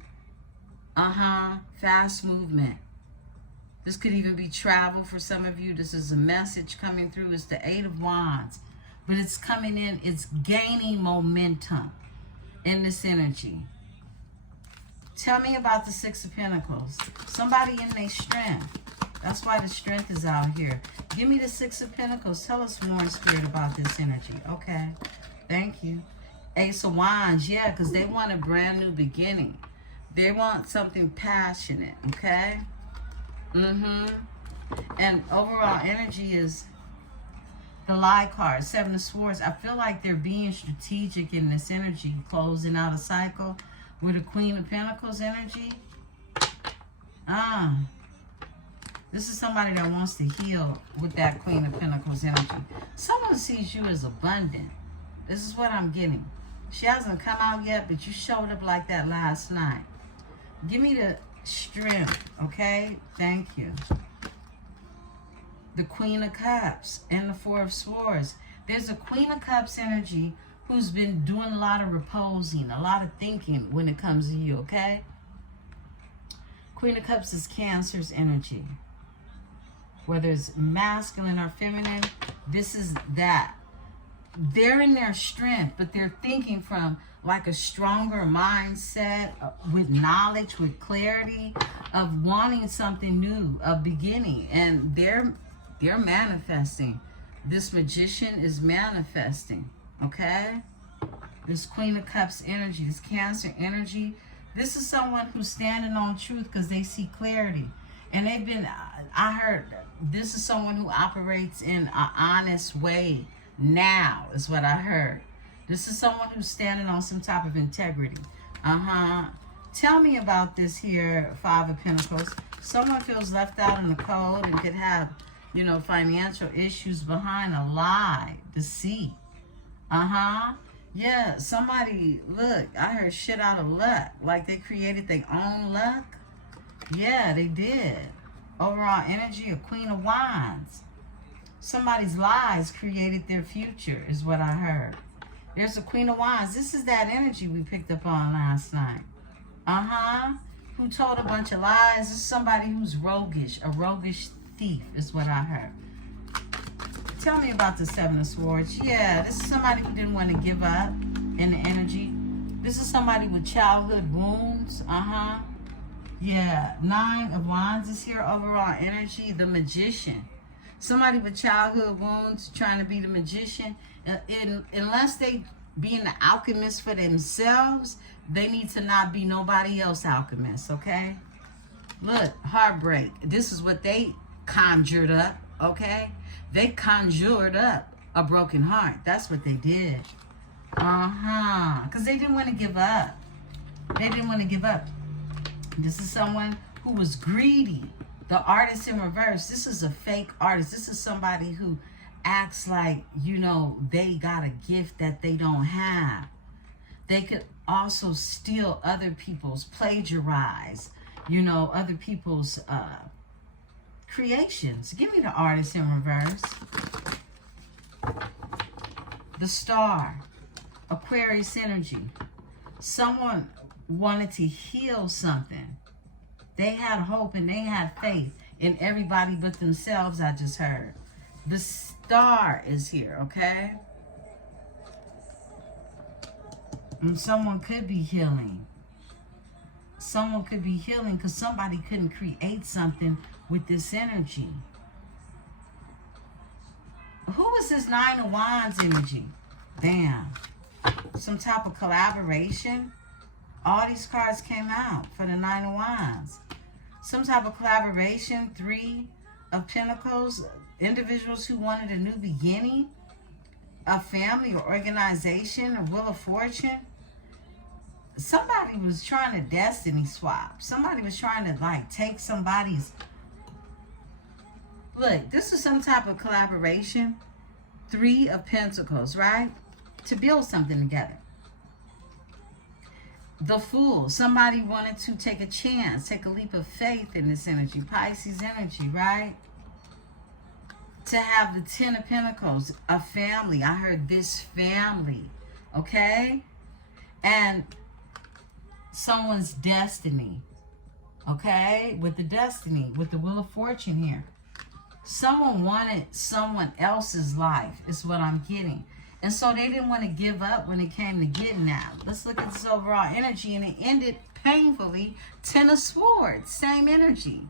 Fast movement. This could even be travel for some of you. This is a message coming through. It's the Eight of Wands. But it's coming in, it's gaining momentum in this energy. Tell me about the Six of Pentacles. Somebody in their strength. That's why the strength is out here. Give me the Six of Pentacles. Tell us more in spirit about this energy. Okay. Thank you. Ace of Wands. Yeah, because they want a brand new beginning. They want something passionate. Okay. And overall energy is the lie card, Seven of Swords. I feel like they're being strategic in this energy, closing out a cycle with the Queen of Pentacles energy. This is somebody that wants to heal with that Queen of Pentacles energy. Someone sees you as abundant. This is what I'm getting. She hasn't come out yet, but you showed up like that last night. Give me the strength, okay? Thank you. The Queen of Cups and the Four of Swords. There's a Queen of Cups energy who's been doing a lot of reposing, a lot of thinking when it comes to you, okay? Queen of Cups is Cancer's energy. Whether it's masculine or feminine, this is that. They're in their strength, but they're thinking from like a stronger mindset, with knowledge, with clarity, of wanting something new, of beginning. And they're manifesting. This Magician is manifesting, okay? This Queen of Cups energy, this Cancer energy. This is someone who's standing on truth because they see clarity. And they've been, I heard, this is someone who operates in an honest way now, is what I heard. This is someone who's standing on some type of integrity. Tell me about this here, Five of Pentacles. Someone feels left out in the cold and could have, you know, financial issues behind a lie, deceit. Yeah, somebody, look, I heard shit out of luck. Like they created their own luck. Yeah, they did. Overall energy, a Queen of Wands. Somebody's lies created their future, is what I heard. There's a Queen of Wands. This is that energy we picked up on last night. Who told a bunch of lies. This is somebody who's roguish. A roguish thief is what I heard. Tell me about the Seven of Swords. Yeah, this is somebody who didn't want to give up in the energy. This is somebody with childhood wounds. Yeah, Nine of Wands is here. Overall energy, the Magician. Somebody with childhood wounds trying to be the Magician. Unless they being the alchemist for themselves, they need to not be nobody else alchemist, okay? Look, heartbreak. This is what they conjured up, okay? They conjured up a broken heart. That's what they did. Because they didn't want to give up. They didn't want to give up. This is someone who was greedy. The artist in reverse. This is a fake artist. This is somebody who acts like, you know, they got a gift that they don't have. They could also steal other people's, plagiarize, you know, other people's creations. Give me the artist in reverse. The Star. Aquarius energy. Someone wanted to heal something. They had hope and they had faith in everybody but themselves, I just heard. The Star is here, okay? And someone could be healing. Someone could be healing because somebody couldn't create something with this energy. Who was this Nine of Wands energy? Damn. Some type of collaboration. All these cards came out for the Nine of Wands. Some type of collaboration. Three of Pentacles. Individuals who wanted a new beginning. a family or organization or Wheel of Fortune. Somebody was trying to destiny swap. Somebody was trying to like take somebody's... Look, this is some type of collaboration. 3 of Pentacles, right? To build something together. The Fool. Somebody wanted to take a chance, take a leap of faith in this energy. Pisces energy, right? To have the 10 of Pentacles. A family. I heard this family. Okay? And someone's destiny. Okay? With the destiny. With the Wheel of Fortune here. Someone wanted someone else's life. Is what I'm getting. And so they didn't want to give up when it came to getting that. Let's look at this overall energy. And it ended painfully. 10 of Swords. Same energy.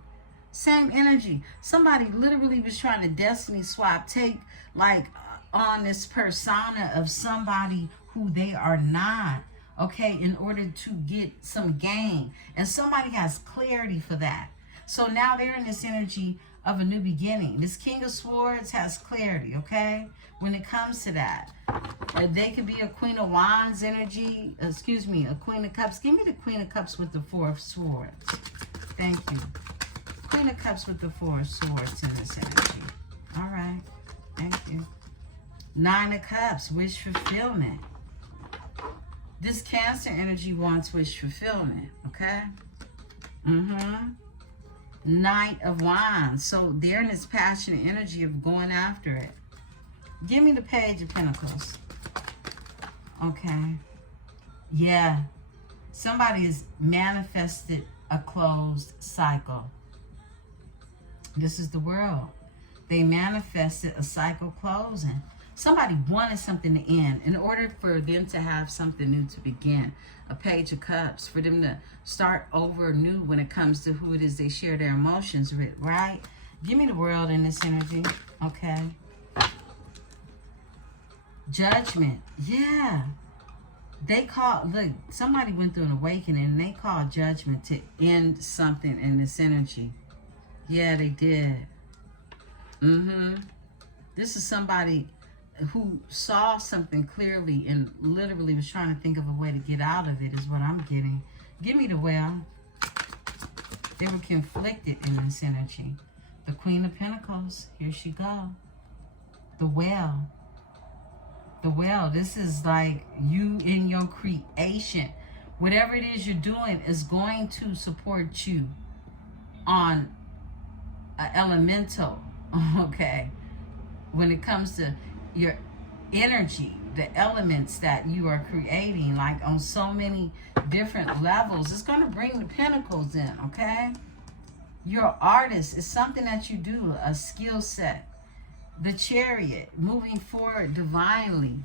Same energy. Somebody literally was trying to destiny swap. Take like on this persona of somebody who they are not. Okay. In order to get some gain. And somebody has clarity for that. So now they're in this energy of a new beginning. This King of Swords has clarity, okay? When it comes to that. They could be a Queen of Wands energy. Excuse me, a Queen of Cups. Give me the Queen of Cups with the 4 of Swords. Thank you. Queen of Cups with the 4 of Swords in this energy. All right. Thank you. 9 of Cups, wish fulfillment. This Cancer energy wants wish fulfillment, okay? Knight of Wands. So they're in this passionate energy of going after it. Give me the Page of Pentacles. Okay. Yeah. Somebody has manifested a closed cycle. This is the World. They manifested a cycle closing. Somebody wanted something to end in order for them to have something new to begin. A Page of Cups, for them to start over new when it comes to who it is they share their emotions with, right? Give me the World in this energy. Okay. Judgment. Yeah. They called, look, somebody went through an awakening and they called Judgment to end something in this energy. Yeah, they did. This is somebody who saw something clearly and literally was trying to think of a way to get out of it is what I'm getting. Give me the Well. They were conflicted in this energy. The Queen of Pentacles. Here she go. The Well. The Well. This is like you in your creation. Whatever it is you're doing is going to support you on an elemental. Okay. When it comes to your energy, the elements that you are creating, like on so many different levels, it's going to bring the pentacles in, okay? You're an artist. It's something that you do, a skill set. The Chariot, moving forward divinely.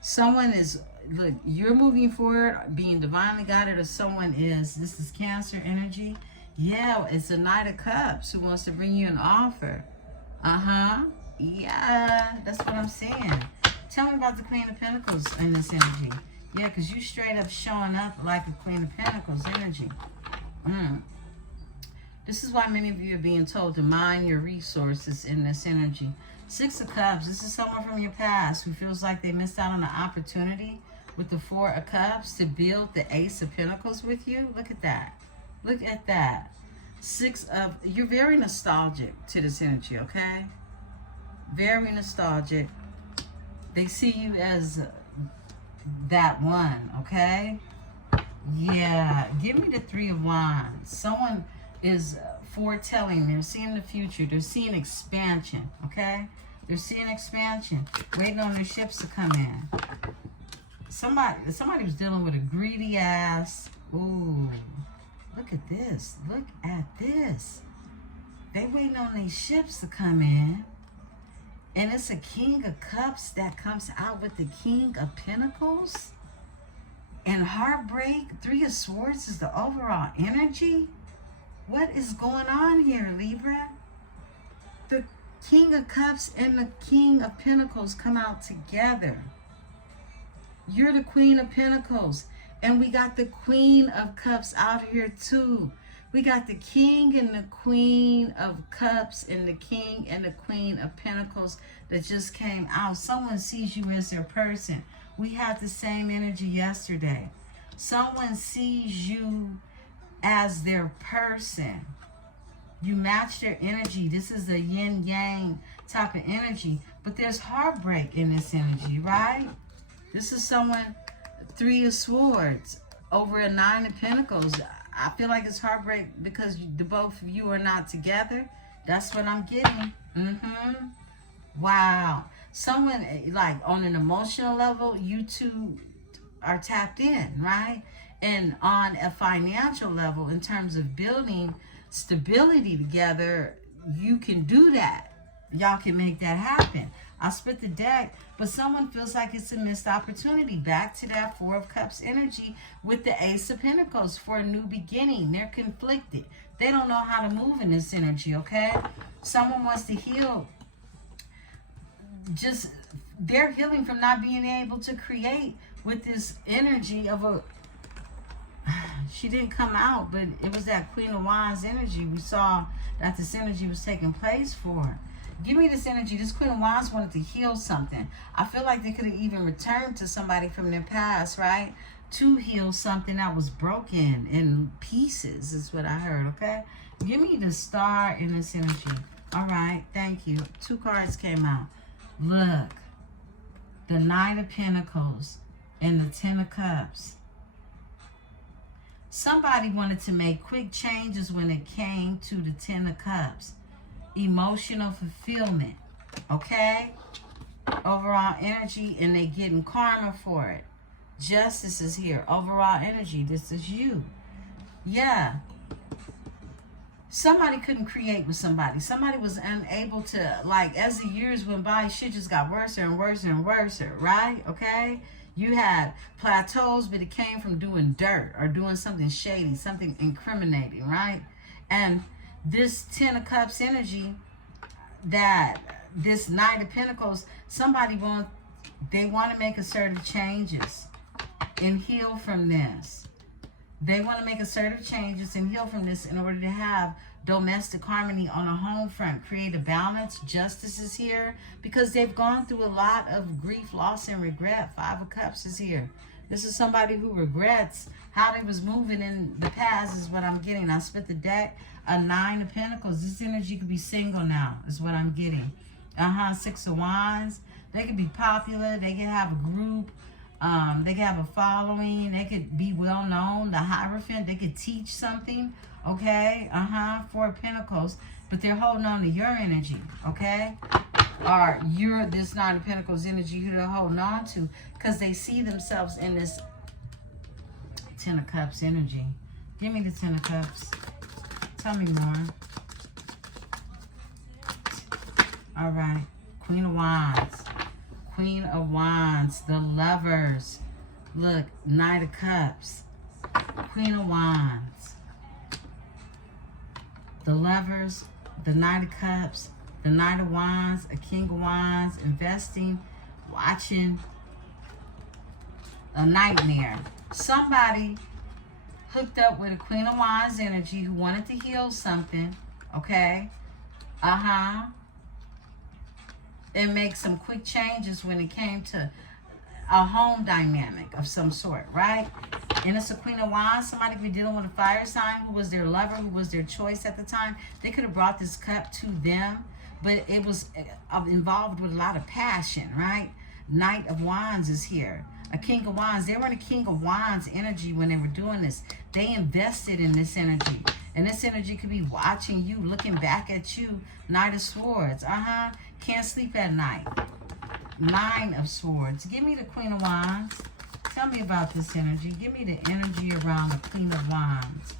Someone is, look, you're moving forward, being divinely guided, or someone is, this is Cancer energy. Yeah, it's a Knight of Cups who wants to bring you an offer. Yeah, that's what I'm saying. Tell me about the Queen of Pentacles in this energy. Yeah, because you straight up showing up like a Queen of Pentacles energy. This is why many of you are being told to mine your resources in this energy. 6 of Cups. This is someone from your past who feels like they missed out on the opportunity with the 4 of Cups to build the Ace of Pentacles with you. Look at that. Look at that. 6 of... You're very nostalgic to this energy, okay? Very nostalgic. They see you as that one, okay? Yeah. Give me the 3 of Wands. Someone is foretelling. They're seeing the future. They're seeing expansion, okay? They're seeing expansion. Waiting on their ships to come in. Somebody was dealing with a greedy ass. Ooh. Look at this. Look at this. They waiting on their ships to come in. And it's a King of Cups that comes out with the King of Pentacles. And heartbreak. 3 of Swords is the overall energy. What is going on here, Libra? The King of Cups and the King of Pentacles come out together. You're the Queen of Pentacles. And we got the Queen of Cups out here too. We got the King and the Queen of Cups and the King and the Queen of Pentacles. that just came out. Someone sees you as their person. We had the same energy yesterday. Someone sees you as their person. You match their energy. This is a yin-yang type of energy. But there's heartbreak in this energy, right? This is someone, 3 of Swords over a 9 of Pentacles. I feel like it's heartbreak because the both of you are not together. That's what I'm getting. Wow. Someone, like, on an emotional level, you two are tapped in, right? And on a financial level, in terms of building stability together, you can do that. Y'all can make that happen. I'll split the deck, but someone feels like it's a missed opportunity. Back to that 4 of Cups energy with the Ace of Pentacles for a new beginning. They're conflicted. They don't know how to move in this energy, okay? Someone wants to heal. Just, they're healing from not being able to create with this energy of a... She didn't come out, but it was that Queen of Wands energy. We saw that this energy was taking place for her. Give me this energy. This Queen of Wands wanted to heal something. I feel like they could have even returned to somebody from their past, right? To heal something that was broken in pieces is what I heard, okay? Give me the Star in this energy. All right, thank you. 2 cards came out. Look, the 9 of Pentacles and the 10 of Cups. Somebody wanted to make quick changes when it came to the 10 of Cups. Emotional fulfillment, okay? Overall energy, and they getting karma for it. Justice is here. Overall energy, this is you. Yeah. Somebody couldn't create with somebody. Somebody was unable to, like, as the years went by, shit just got worse and worse and worse, right? Okay? You had plateaus, but it came from doing dirt or doing something shady, something incriminating, right? And this 10 of Cups energy, that this 9 of Pentacles, they want to make assertive changes and heal from this. They want to make assertive changes and heal from this in order to have domestic harmony on a home front. Create a balance. Justice is here because they've gone through a lot of grief, loss, and regret. 5 of Cups is here. This is somebody who regrets how they was moving in the past is what I'm getting. I split the deck. A 9 of Pentacles. This energy could be single now is what I'm getting. 6 of Wands. They could be popular. They could have a group. They could have a following. They could be well known. The Hierophant. They could teach something. Okay. 4 of Pentacles. But they're holding on to your energy. Okay. Or you're this 9 of Pentacles energy who they're holding on to because they see themselves in this 10 of Cups energy. Give me the 10 of Cups. Tell me more. All right. Queen of Wands. Queen of Wands. The Lovers. Look. Knight of Cups. Queen of Wands. The Lovers. The Knight of Cups. The Knight of Wands. A King of Wands. Investing. Watching. A nightmare. Somebody hooked up with a Queen of Wands energy who wanted to heal something, okay? And make some quick changes when it came to a home dynamic of some sort, right? And it's a Queen of Wands. Somebody could be dealing with a fire sign who was their lover, who was their choice at the time. They could have brought this cup to them, but it was involved with a lot of passion, right? Knight of Wands is here. A King of Wands. They were in a King of Wands energy when they were doing this. They invested in this energy. And this energy could be watching you, looking back at you. Knight of Swords. Can't sleep at night. 9 of Swords. Give me the Queen of Wands. Tell me about this energy. Give me the energy around the Queen of Wands.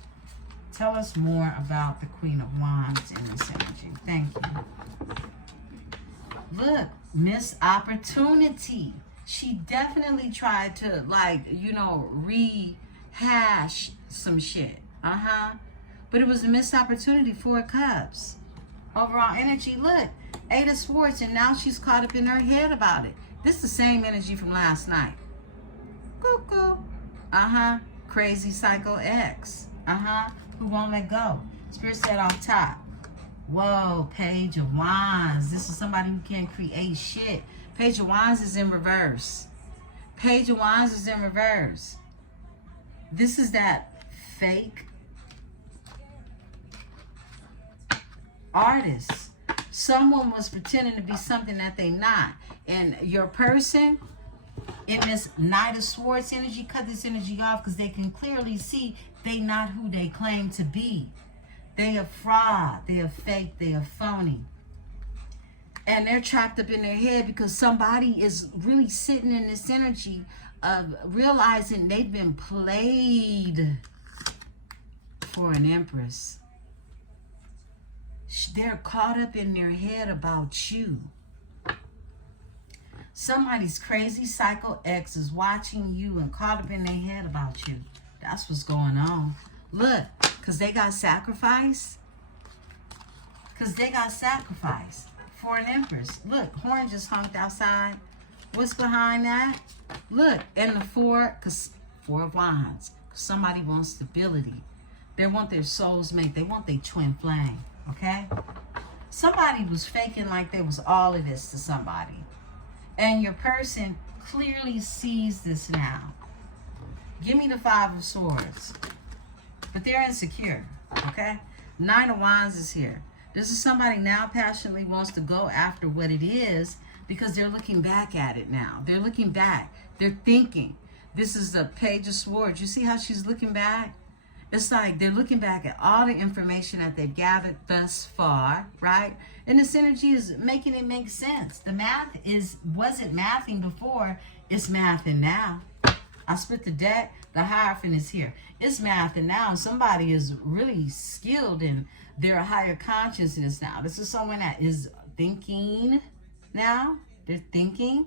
Tell us more about the Queen of Wands in this energy. Thank you. Look, missed opportunity. She definitely tried to, like, you know, rehash some shit. But it was a missed opportunity. 4 of Cups. Overall energy, look. 8 of Swords, and now she's caught up in her head about it. This is the same energy from last night. Cuckoo. Crazy Psycho X. Who won't let go. Spirit said off top. Whoa, Page of Wands. This is somebody who can't create shit. Page of Wands is in reverse. Page of Wands is in reverse. This is that fake artist. Someone was pretending to be something that they not. And your person in this Knight of Swords energy, cut this energy off because they can clearly see they not who they claim to be. They are fraud. They are fake. They are phony. And they're trapped up in their head because somebody is really sitting in this energy of realizing they've been played for an empress. They're caught up in their head about you. Somebody's crazy psycho ex is watching you and caught up in their head about you. That's what's going on. Look, because they got sacrificed. Because they got sacrificed for an empress. Look, horn just hunked outside. What's behind that? Look, and the four of wands. Somebody wants stability. They want their soul's mate. They want their twin flame. Okay? Somebody was faking like there was all of this to somebody. And your person clearly sees this now. Give me the Five of Swords. But they're insecure. Okay? Nine of Wands is here. This is somebody now passionately wants to go after what it is because they're looking back at it now. They're looking back. They're thinking. This is the Page of Swords. You see how she's looking back? It's like they're looking back at all the information that they've gathered thus far, right? And this energy is making it make sense. The math wasn't mathing before, it's mathing now. I split the deck, the Hierophant is here. It's mathing now. Somebody is really skilled in their higher consciousness now. This is someone that is thinking now. They're thinking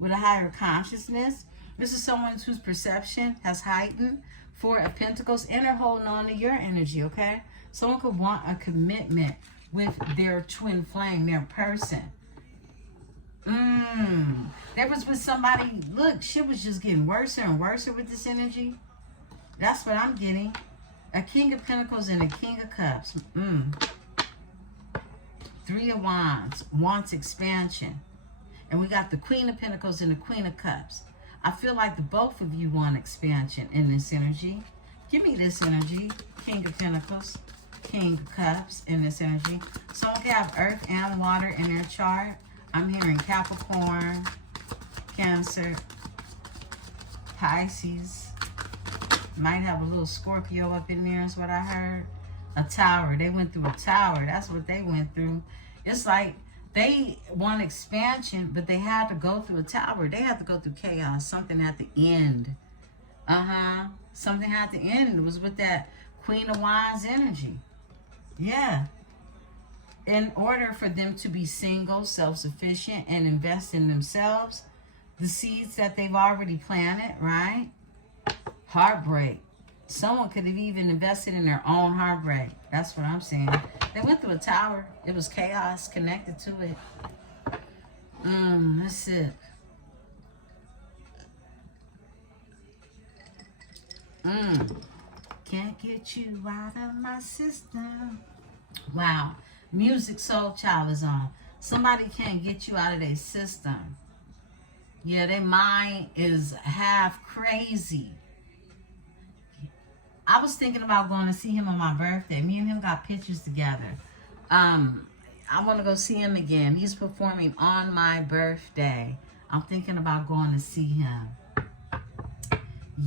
with a higher consciousness. This is someone whose perception has heightened. Four of Pentacles, and they're holding on to your energy, okay? Someone could want a commitment with their twin flame, their person. There was with somebody, look, shit was just getting worse and worse with this energy. That's what I'm getting. A King of Pentacles and a King of Cups. Three of Wands, wants expansion. And we got the Queen of Pentacles and the Queen of Cups. I feel like the both of you want expansion in this energy. Give me this energy. King of Pentacles, King of Cups in this energy. Someone can have earth and water in their chart. I'm hearing Capricorn, Cancer, Pisces. Might have a little Scorpio up in there is what I heard. A tower. They went through a tower. That's what they went through. It's like they want expansion, but they had to go through a tower. They had to go through chaos. Something at the end. Something had to end. It was with that Queen of Wands energy. Yeah. In order for them to be single, self-sufficient, and invest in themselves, the seeds that they've already planted, right? Heartbreak. Someone could have even invested in their own heartbreak. That's what I'm saying. They went through a tower. It was chaos connected to it. That's it. Can't get you out of my system. Wow. Music Soul Child is on. Somebody can't get you out of their system. Yeah, their mind is half crazy. I was thinking about going to see him on my birthday. Me and him got pictures together. I want to go see him again. He's performing on my birthday. I'm thinking about going to see him.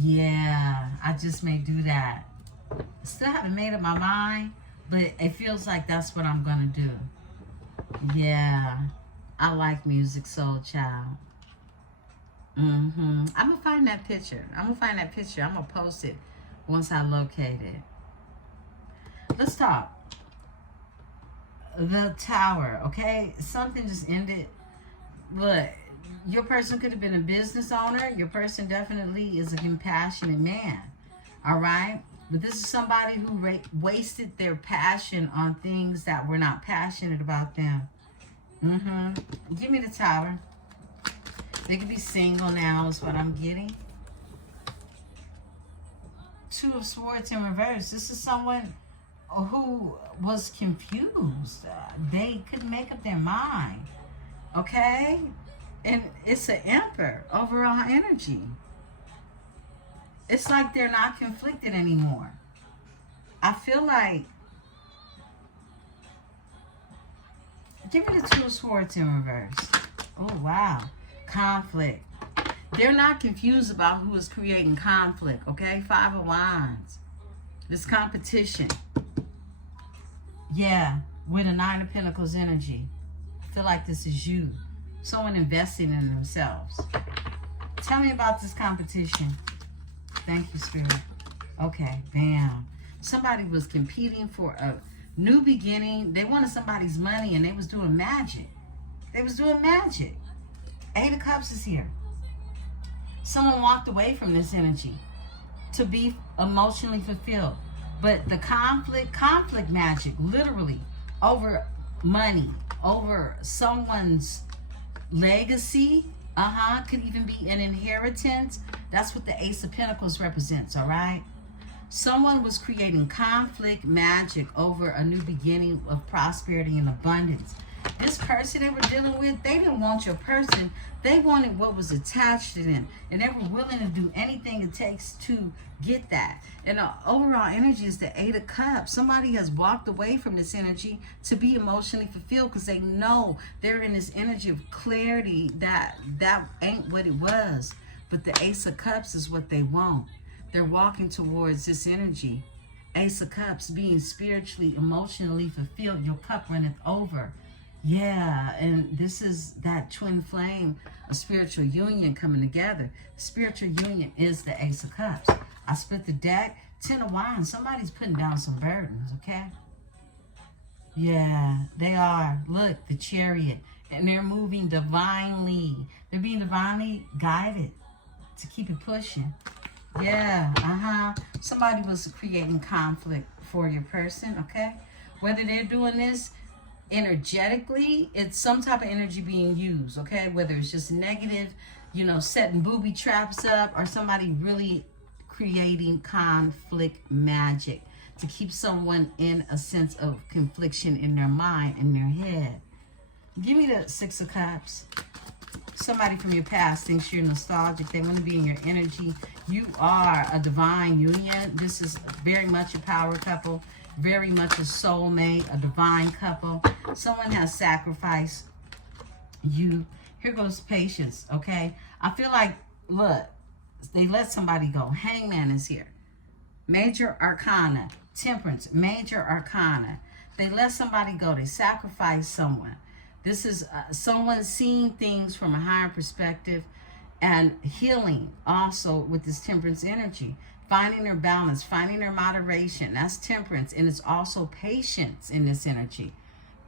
Yeah, I just may do that. Still haven't made up my mind, but it feels like that's what I'm going to do. Yeah, I like Music Soul Child. I'm going to find that picture. I'm going to post it once I locate it. Let's talk. The Tower, okay? Something just ended. Look, your person could have been a business owner. Your person definitely is a compassionate man, all right? But this is somebody who wasted their passion on things that were not passionate about them. Give me the Tower. They could be single now is what I'm getting. Two of Swords in reverse. This is someone who was confused. They couldn't make up their mind. Okay? And it's an emperor, overall energy. It's like they're not conflicted anymore. I feel like, give me the Two of Swords in reverse. Oh, wow. Conflict. They're not confused about who is creating conflict, okay? Five of Wands. This competition. Yeah, with a Nine of Pentacles energy. I feel like this is you. Someone investing in themselves. Tell me about this competition. Thank you, Spirit. Okay, bam. Somebody was competing for a new beginning. They wanted somebody's money and they was doing magic. They was doing magic. Eight of Cups is here. Someone walked away from this energy to be emotionally fulfilled. But the conflict magic, literally, over money, over someone's legacy, could even be an inheritance. That's what the Ace of Pentacles represents, all right? Someone was creating conflict magic over a new beginning of prosperity and abundance. This person they were dealing with, they didn't want your person. They wanted what was attached to them. And they were willing to do anything it takes to get that. And the overall energy is the Eight of Cups. Somebody has walked away from this energy to be emotionally fulfilled because they know they're in this energy of clarity that ain't what it was. But the Ace of Cups is what they want. They're walking towards this energy. Ace of Cups, being spiritually, emotionally fulfilled. Your cup runneth over. Yeah, and this is that twin flame, a spiritual union coming together. Spiritual union is the Ace of Cups. I split the deck. Ten of Wands. Somebody's putting down some burdens, okay? Yeah, they are. Look, the Chariot. And they're moving divinely. They're being divinely guided to keep it pushing. Yeah, Somebody was creating conflict for your person, okay? Whether they're doing this energetically, it's some type of energy being used, okay? Whether it's just negative, setting booby traps up, or somebody really creating conflict magic to keep someone in a sense of confliction in their mind, in their head. Give me the Six of Cups. Somebody from your past thinks you're nostalgic. They want to be in your energy. You are a divine union. This is very much a power couple. Very much a soulmate, a divine couple. Someone has sacrificed you. Here goes patience, okay? I feel like, look, they let somebody go. Hangman is here. Major Arcana. Temperance. Major Arcana. They let somebody go. They sacrificed someone. This is someone seeing things from a higher perspective and healing also with this temperance energy. Finding their balance, finding their moderation. That's temperance. And it's also patience in this energy.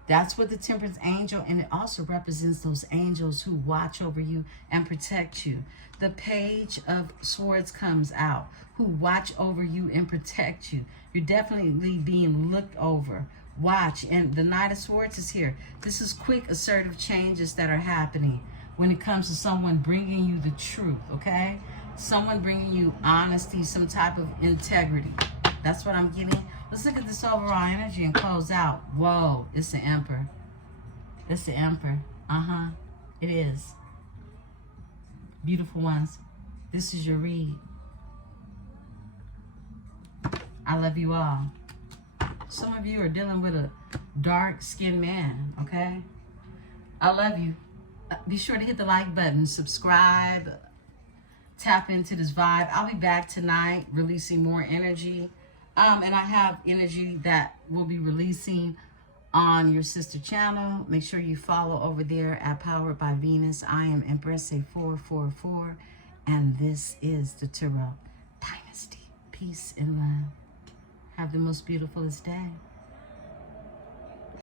That's what the temperance angel, and it also represents those angels who watch over you and protect you. The Page of Swords comes out, who watch over you and protect you. You're definitely being looked over. Watch. And the Knight of Swords is here. This is quick, assertive changes that are happening when it comes to someone bringing you the truth, okay? Someone bringing you honesty, some type of integrity. That's what I'm getting. Let's look at this overall energy and close out. Whoa, it's the Emperor. It's the Emperor. It is. Beautiful ones. This is your read. I love you all. Some of you are dealing with a dark-skinned man, okay? I love you. Be sure to hit the like button, subscribe, tap into this vibe. I'll be back tonight releasing more energy. And I have energy that will be releasing on your sister channel. Make sure you follow over there at Powered by Venus. I am Empresse 444, and this is the Tarot Dynasty. Peace and love. Have the most beautifulest day.